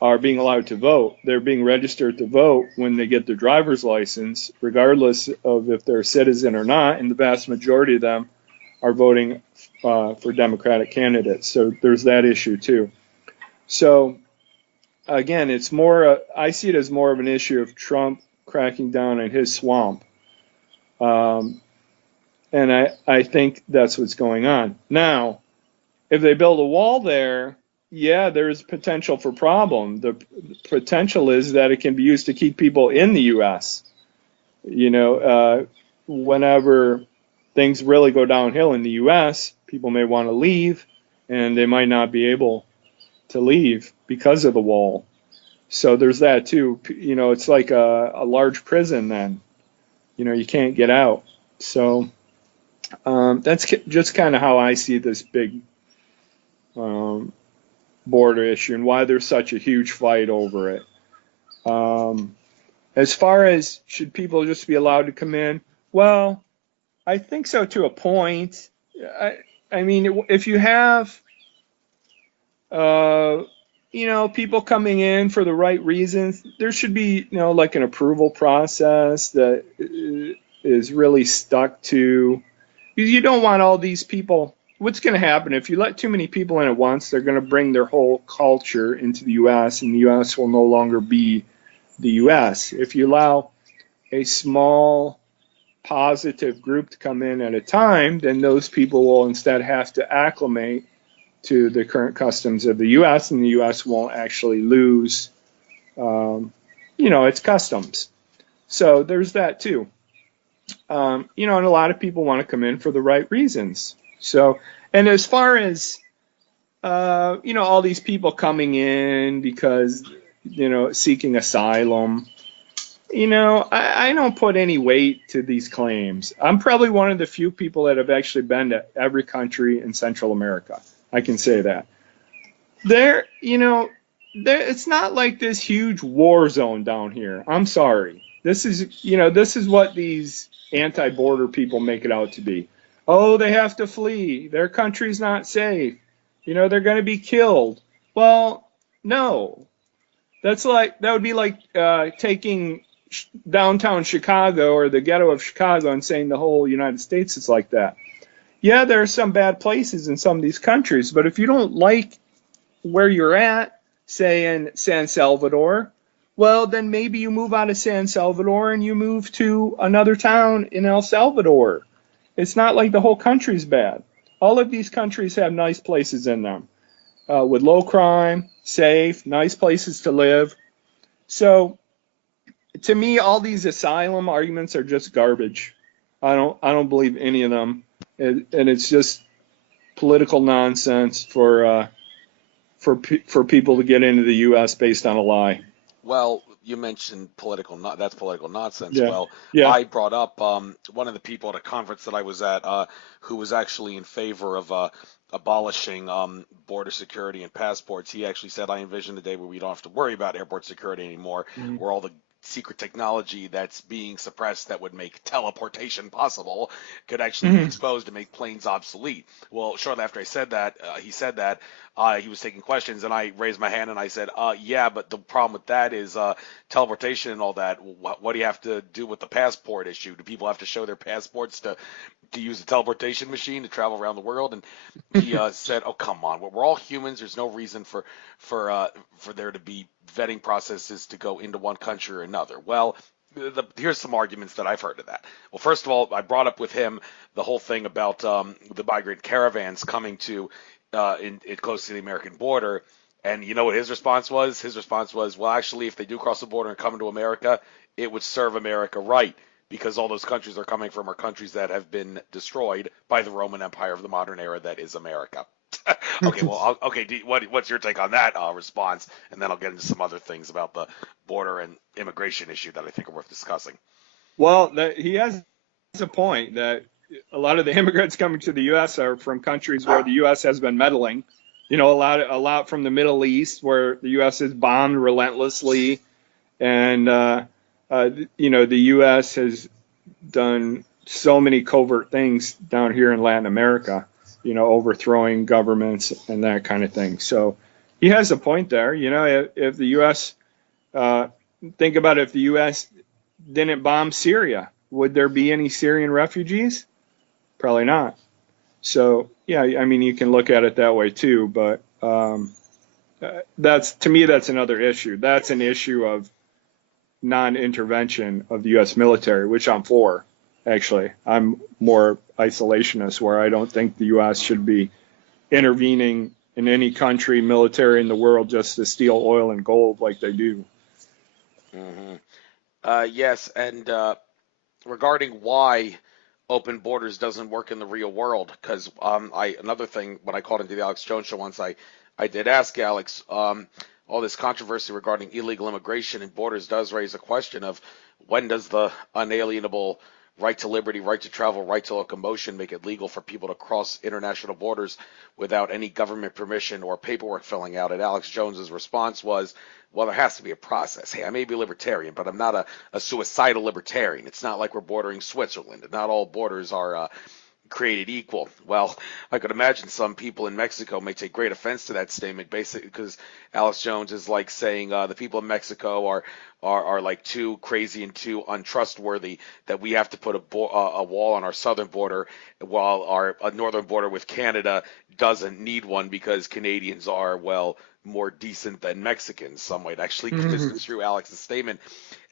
are being allowed to vote. They're being registered to vote when they get their driver's license, regardless of if they're a citizen or not, and the vast majority of them are voting for Democratic candidates. So there's that issue too. So again, it's more, I see it as more of an issue of Trump cracking down on his swamp. And I think that's what's going on. Now, if they build a wall there, yeah, there's potential for problem. The potential is that it can be used to keep people in the U.S. You know, whenever things really go downhill in the U.S., people may want to leave, and they might not be able to leave because of the wall. So there's that too. You know, it's like a large prison then. You know, you can't get out. So that's just kind of how I see this big border issue and why there's such a huge fight over it. As far as should people just be allowed to come in, well, I think so to a point. I mean, if you have, people coming in for the right reasons, there should be, like an approval process that is really stuck to, because you don't want all these people. What's going to happen if you let too many people in at once? They're going to bring their whole culture into the U.S., and the U.S. will no longer be the U.S. If you allow a small positive group to come in at a time, then those people will instead have to acclimate to the current customs of the U.S., and the U.S. won't actually lose, its customs. So there's that too. And a lot of people want to come in for the right reasons. So, and as far as, all these people coming in because, seeking asylum, I don't put any weight to these claims. I'm probably one of the few people that have actually been to every country in Central America. I can say that. It's not like this huge war zone down here. I'm sorry. This is what these anti-border people make it out to be. Oh, they have to flee. Their country's not safe. They're going to be killed. Well, no. That would be like taking downtown Chicago or the ghetto of Chicago and saying the whole United States is like that. Yeah, there are some bad places in some of these countries, but if you don't like where you're at, say in San Salvador, well, then maybe you move out of San Salvador and you move to another town in El Salvador. It's not like the whole country's bad. All of these countries have nice places in them with low crime, safe, nice places to live. So to me, all these asylum arguments are just garbage. I don't believe any of them. And it's just political nonsense for people to get into the U.S. based on a lie. Well, you mentioned that's political nonsense. Yeah, Well, yeah. I brought up one of the people at a conference that I was at who was actually in favor of abolishing border security and passports. He actually said, I envision a day where we don't have to worry about airport security anymore, Mhm. where all the secret technology that's being suppressed that would make teleportation possible could actually be Mhm. exposed to make planes obsolete. Well, shortly after I said that, he said that he was taking questions, and I raised my hand and I said, "Yeah, but the problem with that is teleportation and all that. What do you have to do with the passport issue? Do people have to show their passports to use the teleportation machine to travel around the world?" And he said, "Oh, come on. We're all humans. There's no reason for there to be vetting processes to go into one country or another." Well, here's some arguments that I've heard of that. Well, first of all, I brought up with him the whole thing about the migrant caravans coming to in close to the American border. And you know what his response was? His response was, well, actually, if they do cross the border and come into America, it would serve America right because all those countries they're coming from are countries that have been destroyed by the Roman Empire of the modern era that is America. Okay, well, okay, what's your take on that response? And then I'll get into some other things about the border and immigration issue that I think are worth discussing. Well, he has a point that a lot of the immigrants coming to the U.S. are from countries where the U.S. has been meddling. You know, a lot from the Middle East where the U.S. has bombed relentlessly, and you know, the U.S. has done so many covert things down here in Latin America. You know, overthrowing governments and that kind of thing. So he has a point there. You know, if the U.S. Uh, think about if the U.S. didn't bomb Syria, would there be any Syrian refugees? Probably not. So yeah, I mean, you can look at it that way too, but that's to me that's another issue. That's an issue of non-intervention of the U.S. military, which I'm for. Actually, I'm more isolationist, where I don't think the U.S. should be intervening in any country, military in the world, just to steal oil and gold like they do. Hmm. Yes, and regarding why open borders doesn't work in the real world, because I another thing when I called into the Alex Jones show once, I did ask Alex, all this controversy regarding illegal immigration and borders does raise a question of when does the unalienable right to liberty, right to travel, right to locomotion make it legal for people to cross international borders without any government permission or paperwork filling out? And Alex Jones's response was, well, there has to be a process. Hey, I may be libertarian, but I'm not a suicidal libertarian. It's not like we're bordering Switzerland. Not all borders are created equal. Well, I could imagine some people in Mexico may take great offense to that statement, basically because Alex Jones is like saying the people in Mexico are like too crazy and too untrustworthy that we have to put a wall on our southern border while our northern border with Canada doesn't need one because Canadians are, well, more decent than Mexicans. Some might actually misconstrue Alex's statement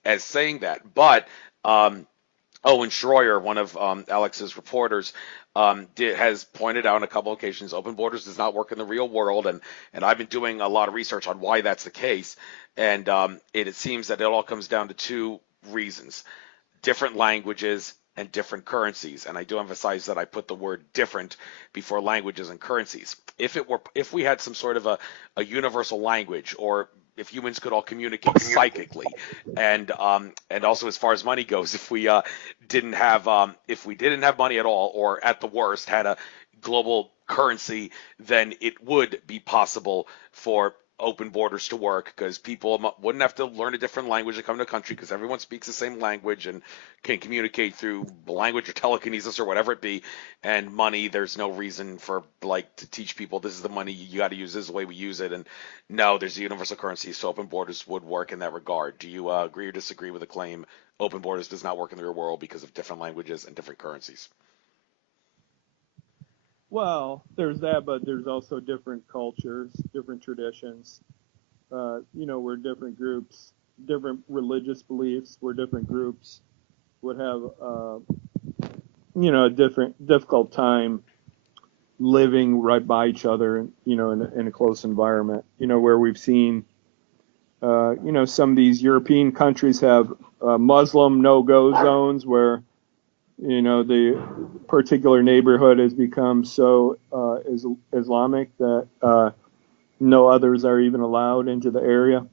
as saying that, but Owen Schroyer, one of Alex's reporters, has pointed out on a couple of occasions open borders does not work in the real world, and I've been doing a lot of research on why that's the case, and it seems that it all comes down to two reasons: different languages and different currencies. And I do emphasize that I put the word different before languages and currencies. If we had some sort of a universal language, or if humans could all communicate psychically, and also as far as money goes, if we didn't have money at all, or at the worst had a global currency, then it would be possible for open borders to work because people wouldn't have to learn a different language to come to a country because everyone speaks the same language and can communicate through language or telekinesis or whatever it be. And money, there's no reason for like to teach people this is the money you got to use, this is the way we use it. And no, there's a universal currency, so open borders would work in that regard. Do you agree or disagree with the claim open borders does not work in the real world because of different languages and different currencies? Well, there's that, but there's also different cultures, different traditions. You know, where different groups, different religious beliefs, where different groups would have, you know, a difficult time living right by each other, you know, in a close environment. You know, where we've seen, you know, some of these European countries have Muslim no-go zones where, you know, the particular neighborhood has become so Islamic that no others are even allowed into the area.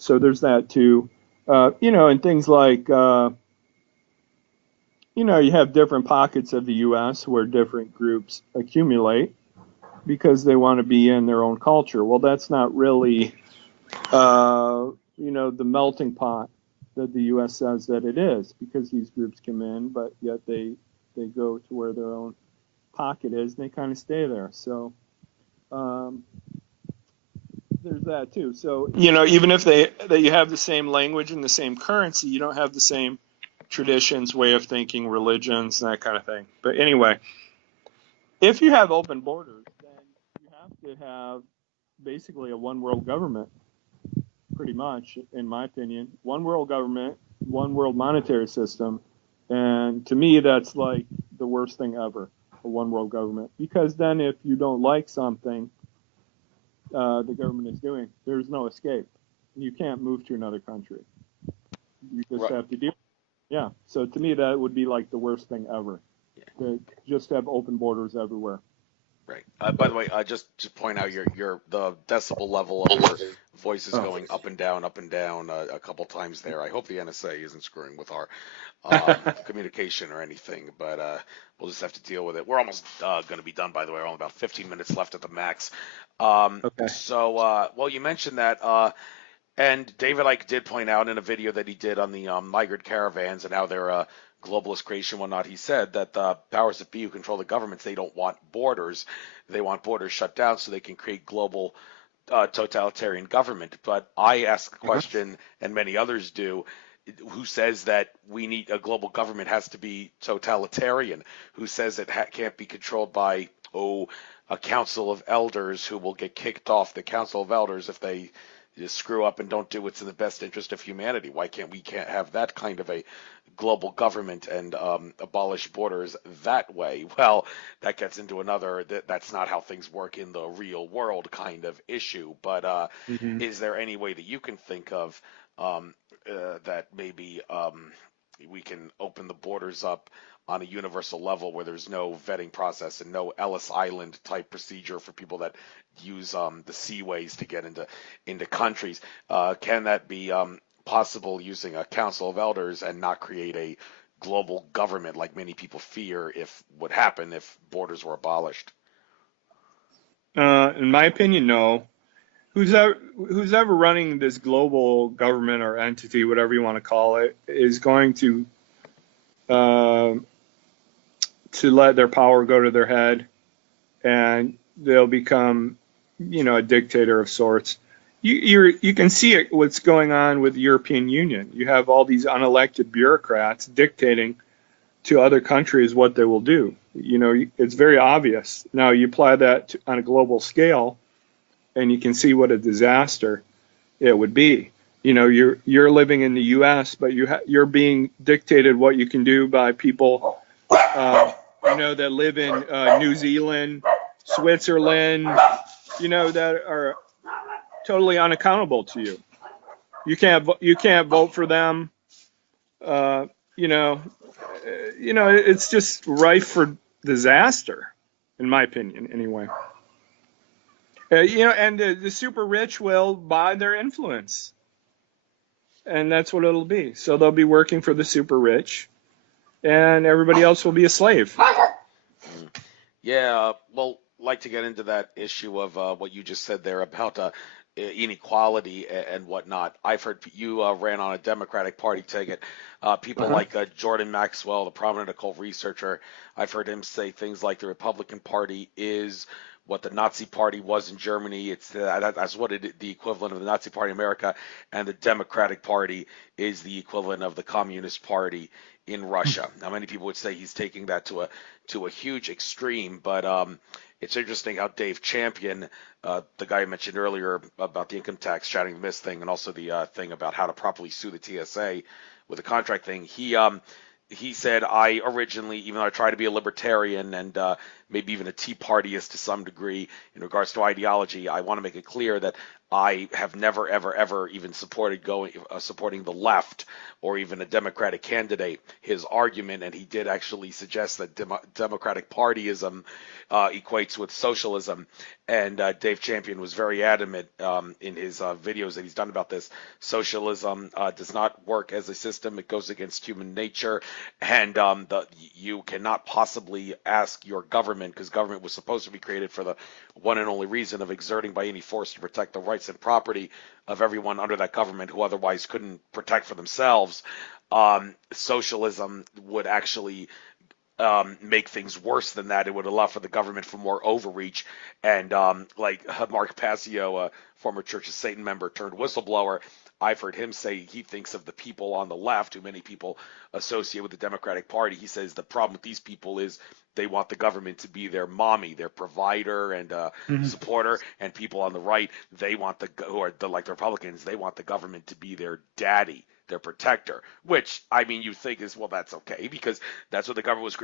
So there's that too. And things like, you have different pockets of the U.S. where different groups accumulate because they want to be in their own culture. Well, that's not really, the melting pot that the U.S. says that it is, because these groups come in, but yet they go to where their own pocket is, and they kind of stay there. So there's that too. So even if that you have the same language and the same currency, you don't have the same traditions, way of thinking, religions, and that kind of thing. But anyway, if you have open borders, then you have to have basically a one world government, pretty much, in my opinion. One world government, one world monetary system. And to me, that's like the worst thing ever, a one world government. Because then if you don't like something the government is doing, there's no escape. You can't move to another country. You just have to deal. Yeah. So to me, that would be like the worst thing ever. Yeah. To just have open borders everywhere. Right. By the way, just to point out, the decibel level of your voice is going up and down a couple times there. I hope the NSA isn't screwing with our communication or anything, but we'll just have to deal with it. We're almost going to be done, by the way. We're only about 15 minutes left at the max. Okay. So, well, you mentioned that, and David Icke did point out in a video that he did on the migrant caravans and how they're globalist creation and whatnot. He said that the powers that be who control the governments, they don't want borders. They want borders shut down so they can create global totalitarian government. But I ask the question, and many others do, who says that we need a global government has to be totalitarian? Who says it can't be controlled by, a council of elders who will get kicked off the council of elders if they just screw up and don't do what's in the best interest of humanity? Why can't we have that kind of a global government and abolish borders that way? Well, that gets into another, that's not how things work in the real world kind of issue. But is there any way that you can think of that maybe we can open the borders up on a universal level where there's no vetting process and no Ellis Island type procedure for people that use the seaways to get into countries? Can that be possible using a council of elders and not create a global government like many people fear would happen if borders were abolished? In my opinion, no. Who's ever running this global government or entity, whatever you want to call it, is going to let their power go to their head, and they'll become, a dictator of sorts. You can see it, what's going on with the European Union. You have all these unelected bureaucrats dictating to other countries what they will do. It's very obvious. Now you apply that on a global scale, and you can see what a disaster it would be. You're living in the U.S., but you're being dictated what you can do by people, that live in New Zealand, Switzerland, that are totally unaccountable to you. You can't vote for them. It's just rife for disaster, in my opinion, anyway. And the super rich will buy their influence, and that's what it'll be. So they'll be working for the super rich, and everybody else will be a slave. Yeah, well, like to get into that issue of what you just said there about inequality and whatnot. I've heard you ran on a Democratic Party ticket. People like Jordan Maxwell, the prominent occult researcher, I've heard him say things like the Republican Party is what the Nazi Party was in Germany. That's what the equivalent of the Nazi Party in America, and the Democratic Party is the equivalent of the Communist Party in Russia. Now, many people would say he's taking that to a huge extreme, but it's interesting how Dave Champion, the guy I mentioned earlier about the income tax, shouting the mist thing, and also the thing about how to properly sue the TSA with the contract thing, he said, I originally, even though I try to be a libertarian and maybe even a Tea Partyist to some degree in regards to ideology, I want to make it clear that I have never, ever, ever even supporting the left or even a Democratic candidate. His argument, and he did actually suggest that Democratic Partyism equates with socialism. And Dave Champion was very adamant in his videos that he's done about this. Socialism does not work as a system; it goes against human nature, and you cannot possibly ask your government, because government was supposed to be created for the one and only reason of exerting by any force to protect the rights and property of everyone under that government who otherwise couldn't protect for themselves. Socialism would actually make things worse than that. It would allow for the government for more overreach. And like Mark Passio, a former Church of Satan member turned whistleblower, I've heard him say he thinks of the people on the left, who many people associate with the Democratic Party. He says the problem with these people is they want the government to be their mommy, their provider and Mhm. supporter, and people on the right, they want like the Republicans, they want the government to be their daddy, their protector. Which, I mean, you think is, well, that's okay because that's what the government was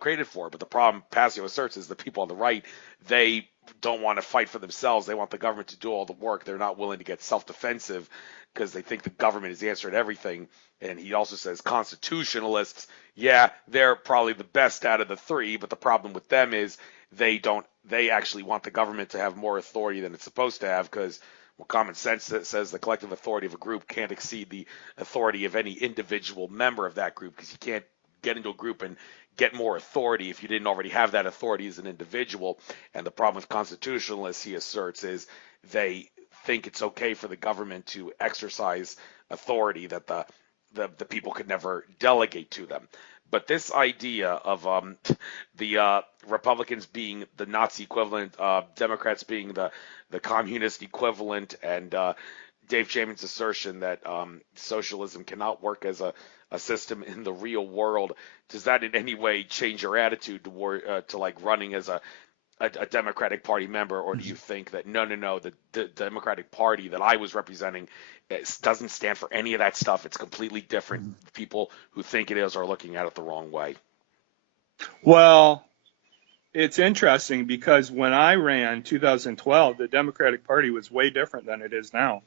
created for. But the problem Passio asserts is the people on the right, they don't want to fight for themselves. They want the government to do all the work. They're not willing to get self-defensive because they think the government is the answer to everything. And he also says constitutionalists, yeah, they're probably the best out of the three, but the problem with them is they actually want the government to have more authority than it's supposed to have, because well, common sense says the collective authority of a group can't exceed the authority of any individual member of that group, because you can't get into a group and get more authority if you didn't already have that authority as an individual. And the problem with constitutionalists, he asserts, is they think it's okay for the government to exercise authority that the people could never delegate to them. But this idea of the Republicans being the Nazi equivalent, Democrats being the communist equivalent, and Dave Champion's assertion that socialism cannot work as a system in the real world, does that in any way change your attitude to like running as a Democratic Party member, or do you think that no, the Democratic Party that I was representing doesn't stand for any of that stuff? It's completely different. People who think it is are looking at it the wrong way. Well, it's interesting because when I ran 2012, the Democratic Party was way different than it is now,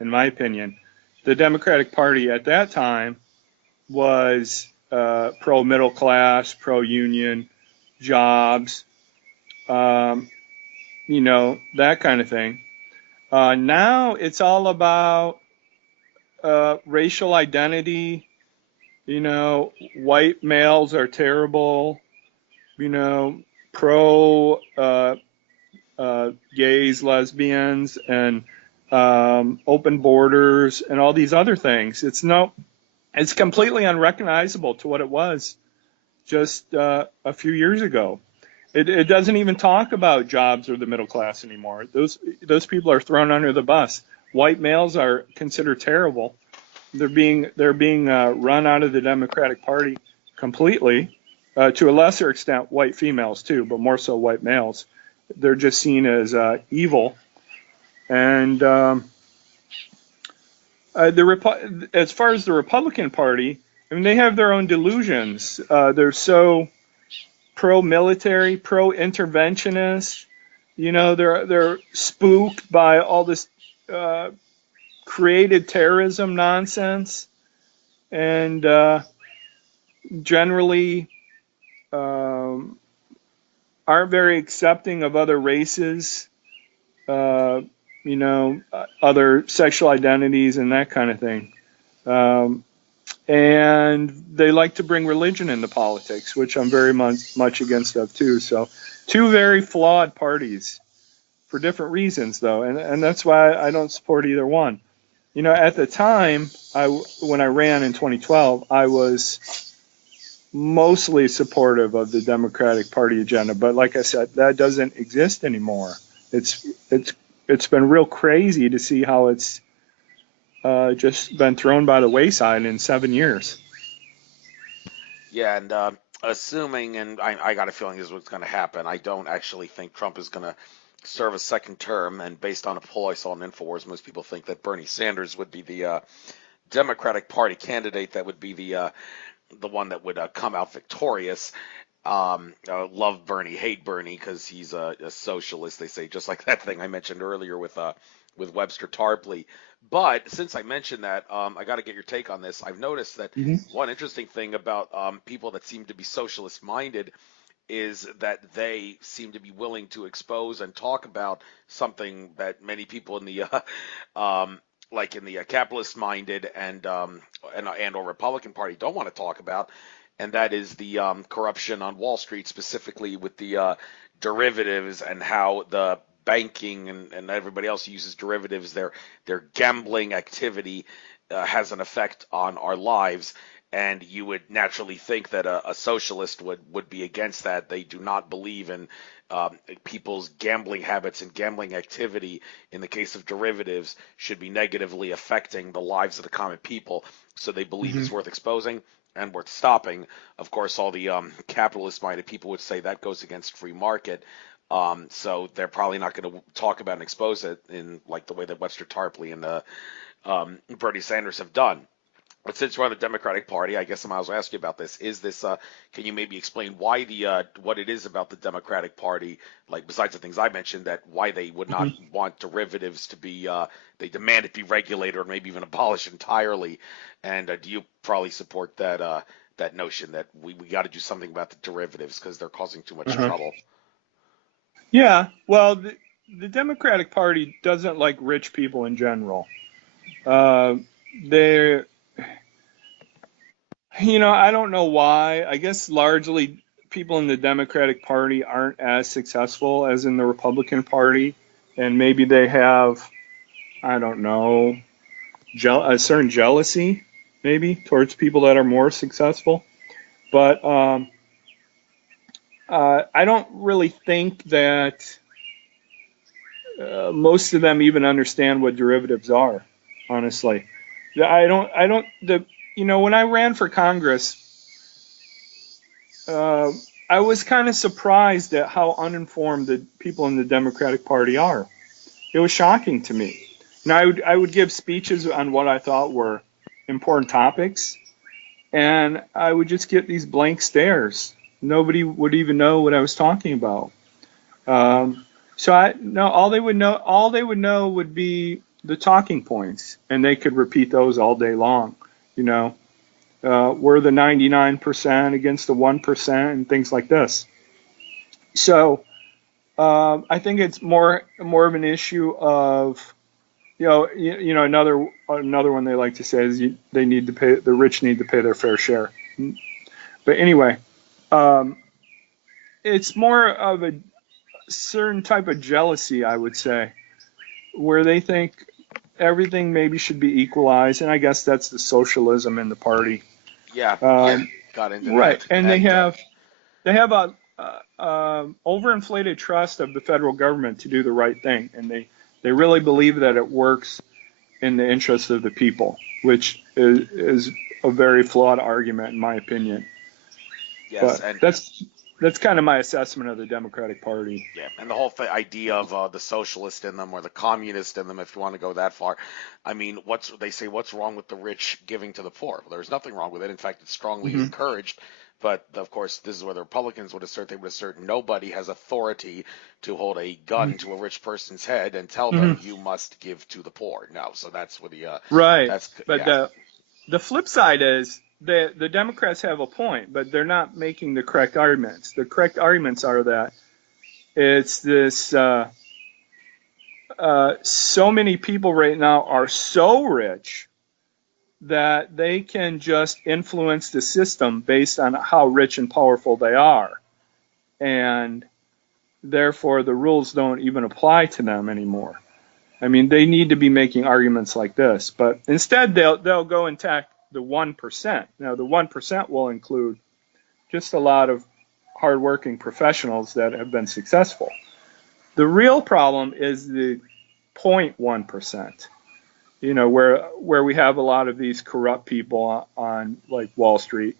in my opinion. The Democratic Party at that time was pro middle class, pro union, jobs, that kind of thing. Now it's all about racial identity. White males are terrible. Pro gays, lesbians, and open borders, and all these other things. It's completely unrecognizable to what it was just a few years ago. It doesn't even talk about jobs or the middle class anymore. Those people are thrown under the bus. White males are considered terrible. They're being run out of the Democratic Party completely. To a lesser extent, white females too, but more so white males. They're just seen as evil. And as far as the Republican Party, I mean, they have their own delusions. They're so pro-military, pro-interventionist. They're spooked by all this created terrorism nonsense, and generally aren't very accepting of other races, other sexual identities and that kind of thing. And they like to bring religion into politics, which I'm very much against of too. So two very flawed parties for different reasons, though, and that's why I don't support either one. At the time, when I ran in 2012, I was mostly supportive of the Democratic Party agenda, but like I said, that doesn't exist anymore. It's been real crazy to see how it's just been thrown by the wayside in 7 years. Yeah, and assuming, and I got a feeling this is what's going to happen, I don't actually think Trump is going to serve a second term. And based on a poll I saw on InfoWars, most people think that Bernie Sanders would be the Democratic Party candidate that would be the one that would come out victorious. Love Bernie, hate Bernie, because he's a socialist, they say, just like that thing I mentioned earlier with with Webster Tarpley. But since I mentioned that, I got to get your take on this. I've noticed that Hmm. one interesting thing about people that seem to be socialist minded is that they seem to be willing to expose and talk about something that many people in the like in the capitalist minded and or Republican Party don't want to talk about, and that is the corruption on Wall Street, specifically with the derivatives and how the banking and everybody else uses derivatives. Their gambling activity has an effect on our lives, and you would naturally think that a socialist would be against that. They do not believe in people's gambling habits and gambling activity in the case of derivatives should be negatively affecting the lives of the common people. So they believe Hmm. it's worth exposing and worth stopping. Of course, all the capitalist-minded people would say that goes against free market. So they're probably not going to talk about and expose it in like the way that Webster Tarpley and Bernie Sanders have done. But since we're on the Democratic Party, I guess I might as well ask you about this. Is this? Can you maybe explain why what it is about the Democratic Party, like besides the things I mentioned, that why they would not Hmm. want derivatives to be, they demand it be regulated or maybe even abolished entirely? And do you probably support that notion that we got to do something about the derivatives because they're causing too much Uh-huh. trouble? Yeah. Well, the Democratic Party doesn't like rich people in general. Uh, they're, I don't know why. I guess largely people in the Democratic Party aren't as successful as in the Republican Party, and maybe they have, I don't know, a certain jealousy, maybe towards people that are more successful. But I don't really think that most of them even understand what derivatives are. Honestly, I don't. I don't. When I ran for Congress, uh, I was kind of surprised at how uninformed the people in the Democratic Party are. It was shocking to me. And I would give speeches on what I thought were important topics, and I would just get these blank stares. Nobody would even know what I was talking about. Um, so I no, all they would know would be the talking points, and they could repeat those all day long. You know, we're the 99% against the 1% and things like this. So I think it's more of an issue of another one they like to say is the rich need to pay their fair share. But anyway, um, it's more of a certain type of jealousy, I would say, where they think everything maybe should be equalized, and I guess that's the socialism in the party. Yeah, I Um, got into right, that, and they and have they have a overinflated trust of the federal government to do the right thing, and they really believe that it works in the interest of the people, which is a very flawed argument in my opinion. yes, But and that's kind of my assessment of the Democratic Party. yeah, and the whole idea of the socialist in them or the communist in them, if you want to go that far. I mean, they say what's wrong with the rich giving to the poor? Well, there's nothing wrong with it. In fact, it's strongly Hmm. encouraged. But of course, this is where the Republicans would assert they would assert nobody has authority to hold a gun to a rich person's head and tell Hmm. them you must give to the poor. No, so that's where Right, that's but yeah. the flip side is the Democrats have a point, but they're not making the correct arguments. The correct arguments are that it's this. So many people right now are so rich that they can just influence the system based on how rich and powerful they are. And therefore, the rules don't even apply to them anymore. I mean, they need to be making arguments like this, but instead they'll go and attack the 1%. Now, the 1% will include just a lot of hardworking professionals that have been successful. The real problem is the 0.1%. Where we have a lot of these corrupt people on like Wall Street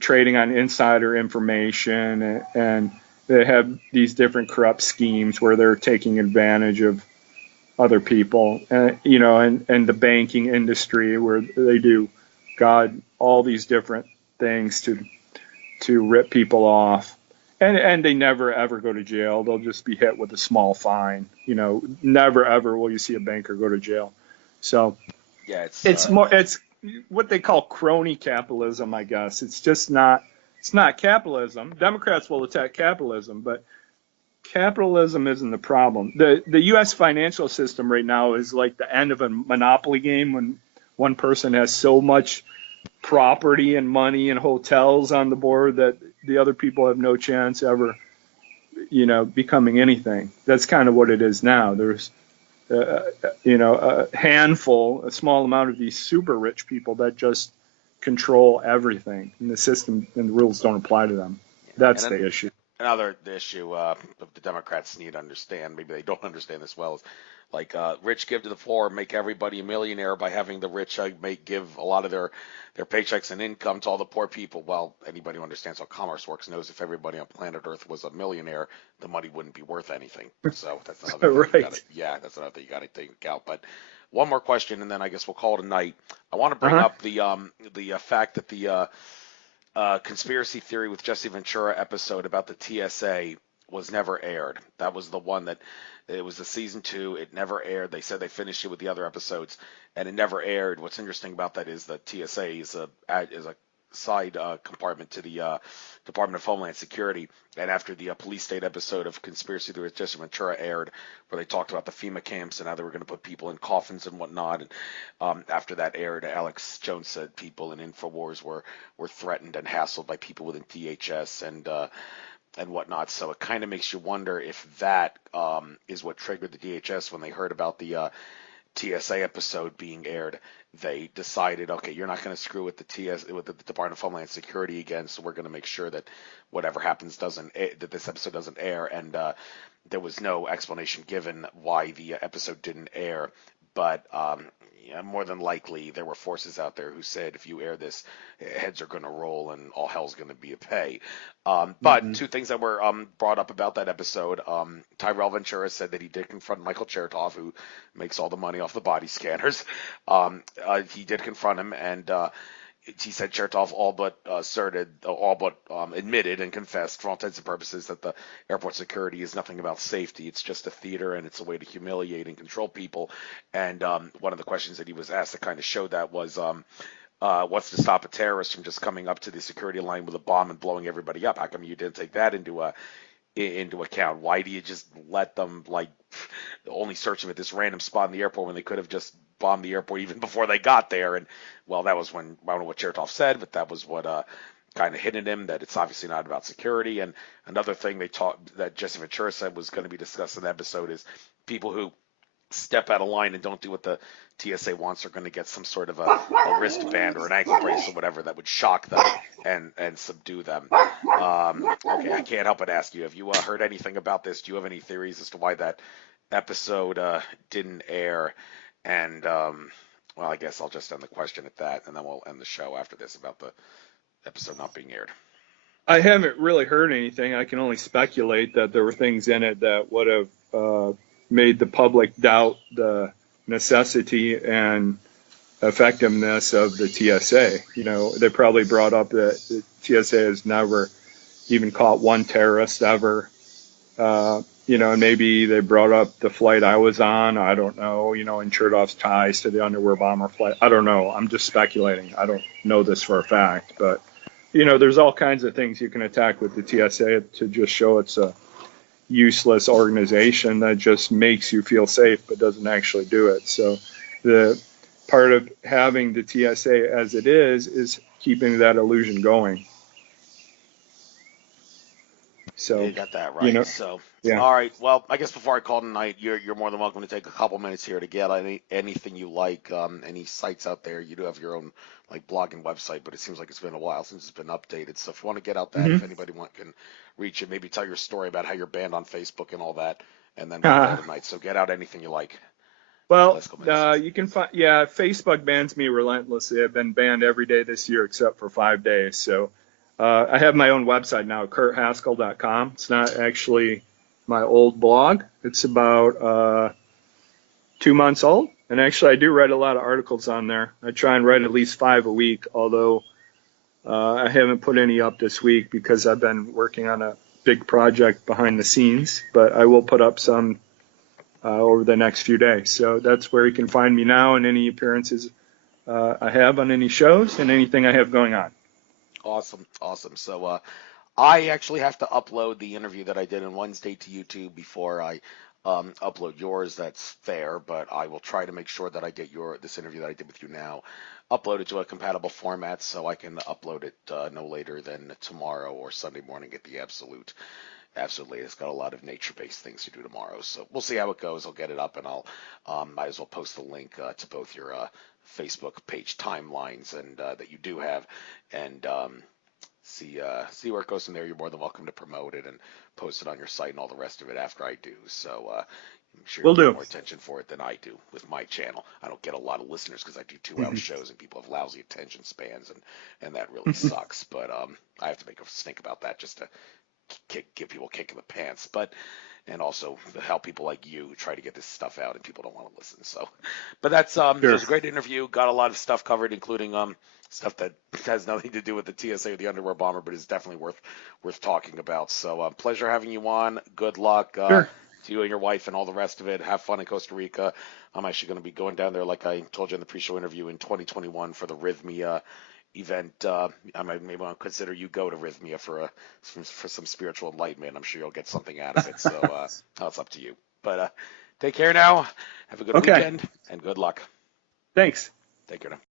trading on insider information, and they have these different corrupt schemes where they're taking advantage of other people, and the banking industry where they do all these different things to rip people off. And they never ever go to jail. They'll just be hit with a small fine. Never ever will you see a banker go to jail. So Yeah, it's what they call crony capitalism, I guess. It's not capitalism. Democrats will attack capitalism, but capitalism isn't the problem. The U.S. financial system right now is like the end of a Monopoly game when one person has so much property and money and hotels on the board that the other people have no chance ever, becoming anything. That's kind of what it is now. There's, a handful, a small amount of these super rich people that just control everything, and the system and the rules don't apply to them. That's the issue. Another issue the Democrats need to understand, maybe they don't understand this well, is like rich give to the poor, make everybody a millionaire by having the rich give a lot of their paychecks and income to all the poor people. Well, anybody who understands how commerce works knows if everybody on planet Earth was a millionaire, the money wouldn't be worth anything. So that's another thing. Right. That's another thing you got to take out. But one more question, and then I guess we'll call it a night. I want to bring up the fact that the conspiracy theory with Jesse Ventura episode about the TSA was never aired. That was the one that it was the season 2. It never aired. They said they finished it with the other episodes, and it never aired. What's interesting about that is the TSA is a side compartment to the Department of Homeland Security. And after the police state episode of Conspiracy Theory with Jesse Ventura aired, where they talked about the FEMA camps and how they were going to put people in coffins and whatnot, and after that aired, Alex Jones said people in InfoWars were threatened and hassled by people within DHS and whatnot. So it kind of makes you wonder if that is what triggered the DHS when they heard about the TSA episode being aired. They decided, okay, you're not going to screw with with the Department of Homeland Security again, so we're going to make sure that whatever happens that this episode doesn't air. And there was no explanation given why the episode didn't air, but more than likely there were forces out there who said if you air this, heads are going to roll and all hell's going to be a pay. But two things that were brought up about that episode. Tyrell Ventura said that he did confront Michael Chertoff, who makes all the money off the body scanners. He did confront him, and he said Chertoff all but admitted and confessed for all intents and purposes that the airport security is nothing about safety. It's just a theater, and it's a way to humiliate and control people. And one of the questions that he was asked that kind of showed that was, what's to stop a terrorist from just coming up to the security line with a bomb and blowing everybody up? How come you didn't take that into account? Why do you just let them only search them at this random spot in the airport when they could have just bombed the airport even before they got there? And well, that was when, I don't know what Chertoff said, but that was what kind of hit at him, that it's obviously not about security. And another thing that Jesse Ventura said was going to be discussed in the episode is people who step out of line and don't do what the TSA wants are going to get some sort of a wristband or an ankle brace or whatever that would shock them and subdue them. Okay, I can't help but ask you, have you heard anything about this? Do you have any theories as to why that episode didn't air? And well, I guess I'll just end the question at that, and then we'll end the show after this about the episode not being aired. I haven't really heard anything. I can only speculate that there were things in it that would have made the public doubt the necessity and effectiveness of the TSA. They probably brought up that the TSA has never even caught one terrorist ever. And maybe they brought up the flight I was on. I don't know, and Chertoff's ties to the underwear bomber flight. I don't know. I'm just speculating. I don't know this for a fact. But, there's all kinds of things you can attack with the TSA to just show it's a useless organization that just makes you feel safe but doesn't actually do it. So the part of having the TSA as it is keeping that illusion going. So you got that right. So yeah. All right. Well, I guess before I call tonight, you're more than welcome to take a couple minutes here to get anything you like, any sites out there. You do have your own blog and website, but it seems like it's been a while since it's been updated. So if you want to get out that, if anybody can reach it, maybe tell your story about how you're banned on Facebook and all that, and then we'll call tonight. So get out anything you like. Well, you can find, Facebook bans me relentlessly. I've been banned every day this year except for 5 days. So I have my own website now, kurthaskell.com. It's not actually my old blog. It's about 2 months old. And actually, I do write a lot of articles on there. I try and write at least 5 a week, although I haven't put any up this week because I've been working on a big project behind the scenes, but I will put up some over the next few days. So that's where you can find me now, and any appearances I have on any shows and anything I have going on. Awesome, awesome. So I actually have to upload the interview that I did on Wednesday to YouTube before I upload yours. That's fair, but I will try to make sure that I get this interview that I did with you now uploaded to a compatible format so I can upload it no later than tomorrow or Sunday morning at the absolutely. It's got a lot of nature-based things to do tomorrow, so we'll see how it goes. I'll get it up, and I'll might as well post the link to both your Facebook page timelines and that you do have, and see where it goes from there. You're more than welcome to promote it and post it on your site and all the rest of it after I do. So I'm sure Will you'll get do. more attention for it than I do with my channel. I don't get a lot of listeners because I do 2-hour shows and people have lousy attention spans, and that really sucks. But I have to make a stink about that just to give people a kick in the pants. And also help people like you who try to get this stuff out and people don't want to listen. So, but that's it Sure. was a great interview. Got a lot of stuff covered, including stuff that has nothing to do with the TSA or the underwear bomber, but is definitely worth talking about. So, pleasure having you on. Good luck Sure. to you and your wife and all the rest of it. Have fun in Costa Rica. I'm actually going to be going down there, like I told you in the pre-show interview, in 2021 for the Rhythmia event. I maybe want to consider you go to Rhythmia for some spiritual enlightenment. I'm sure you'll get something out of it. So it's up to you. But take care now. Have a good Okay. weekend and good luck. Thanks. Take care now.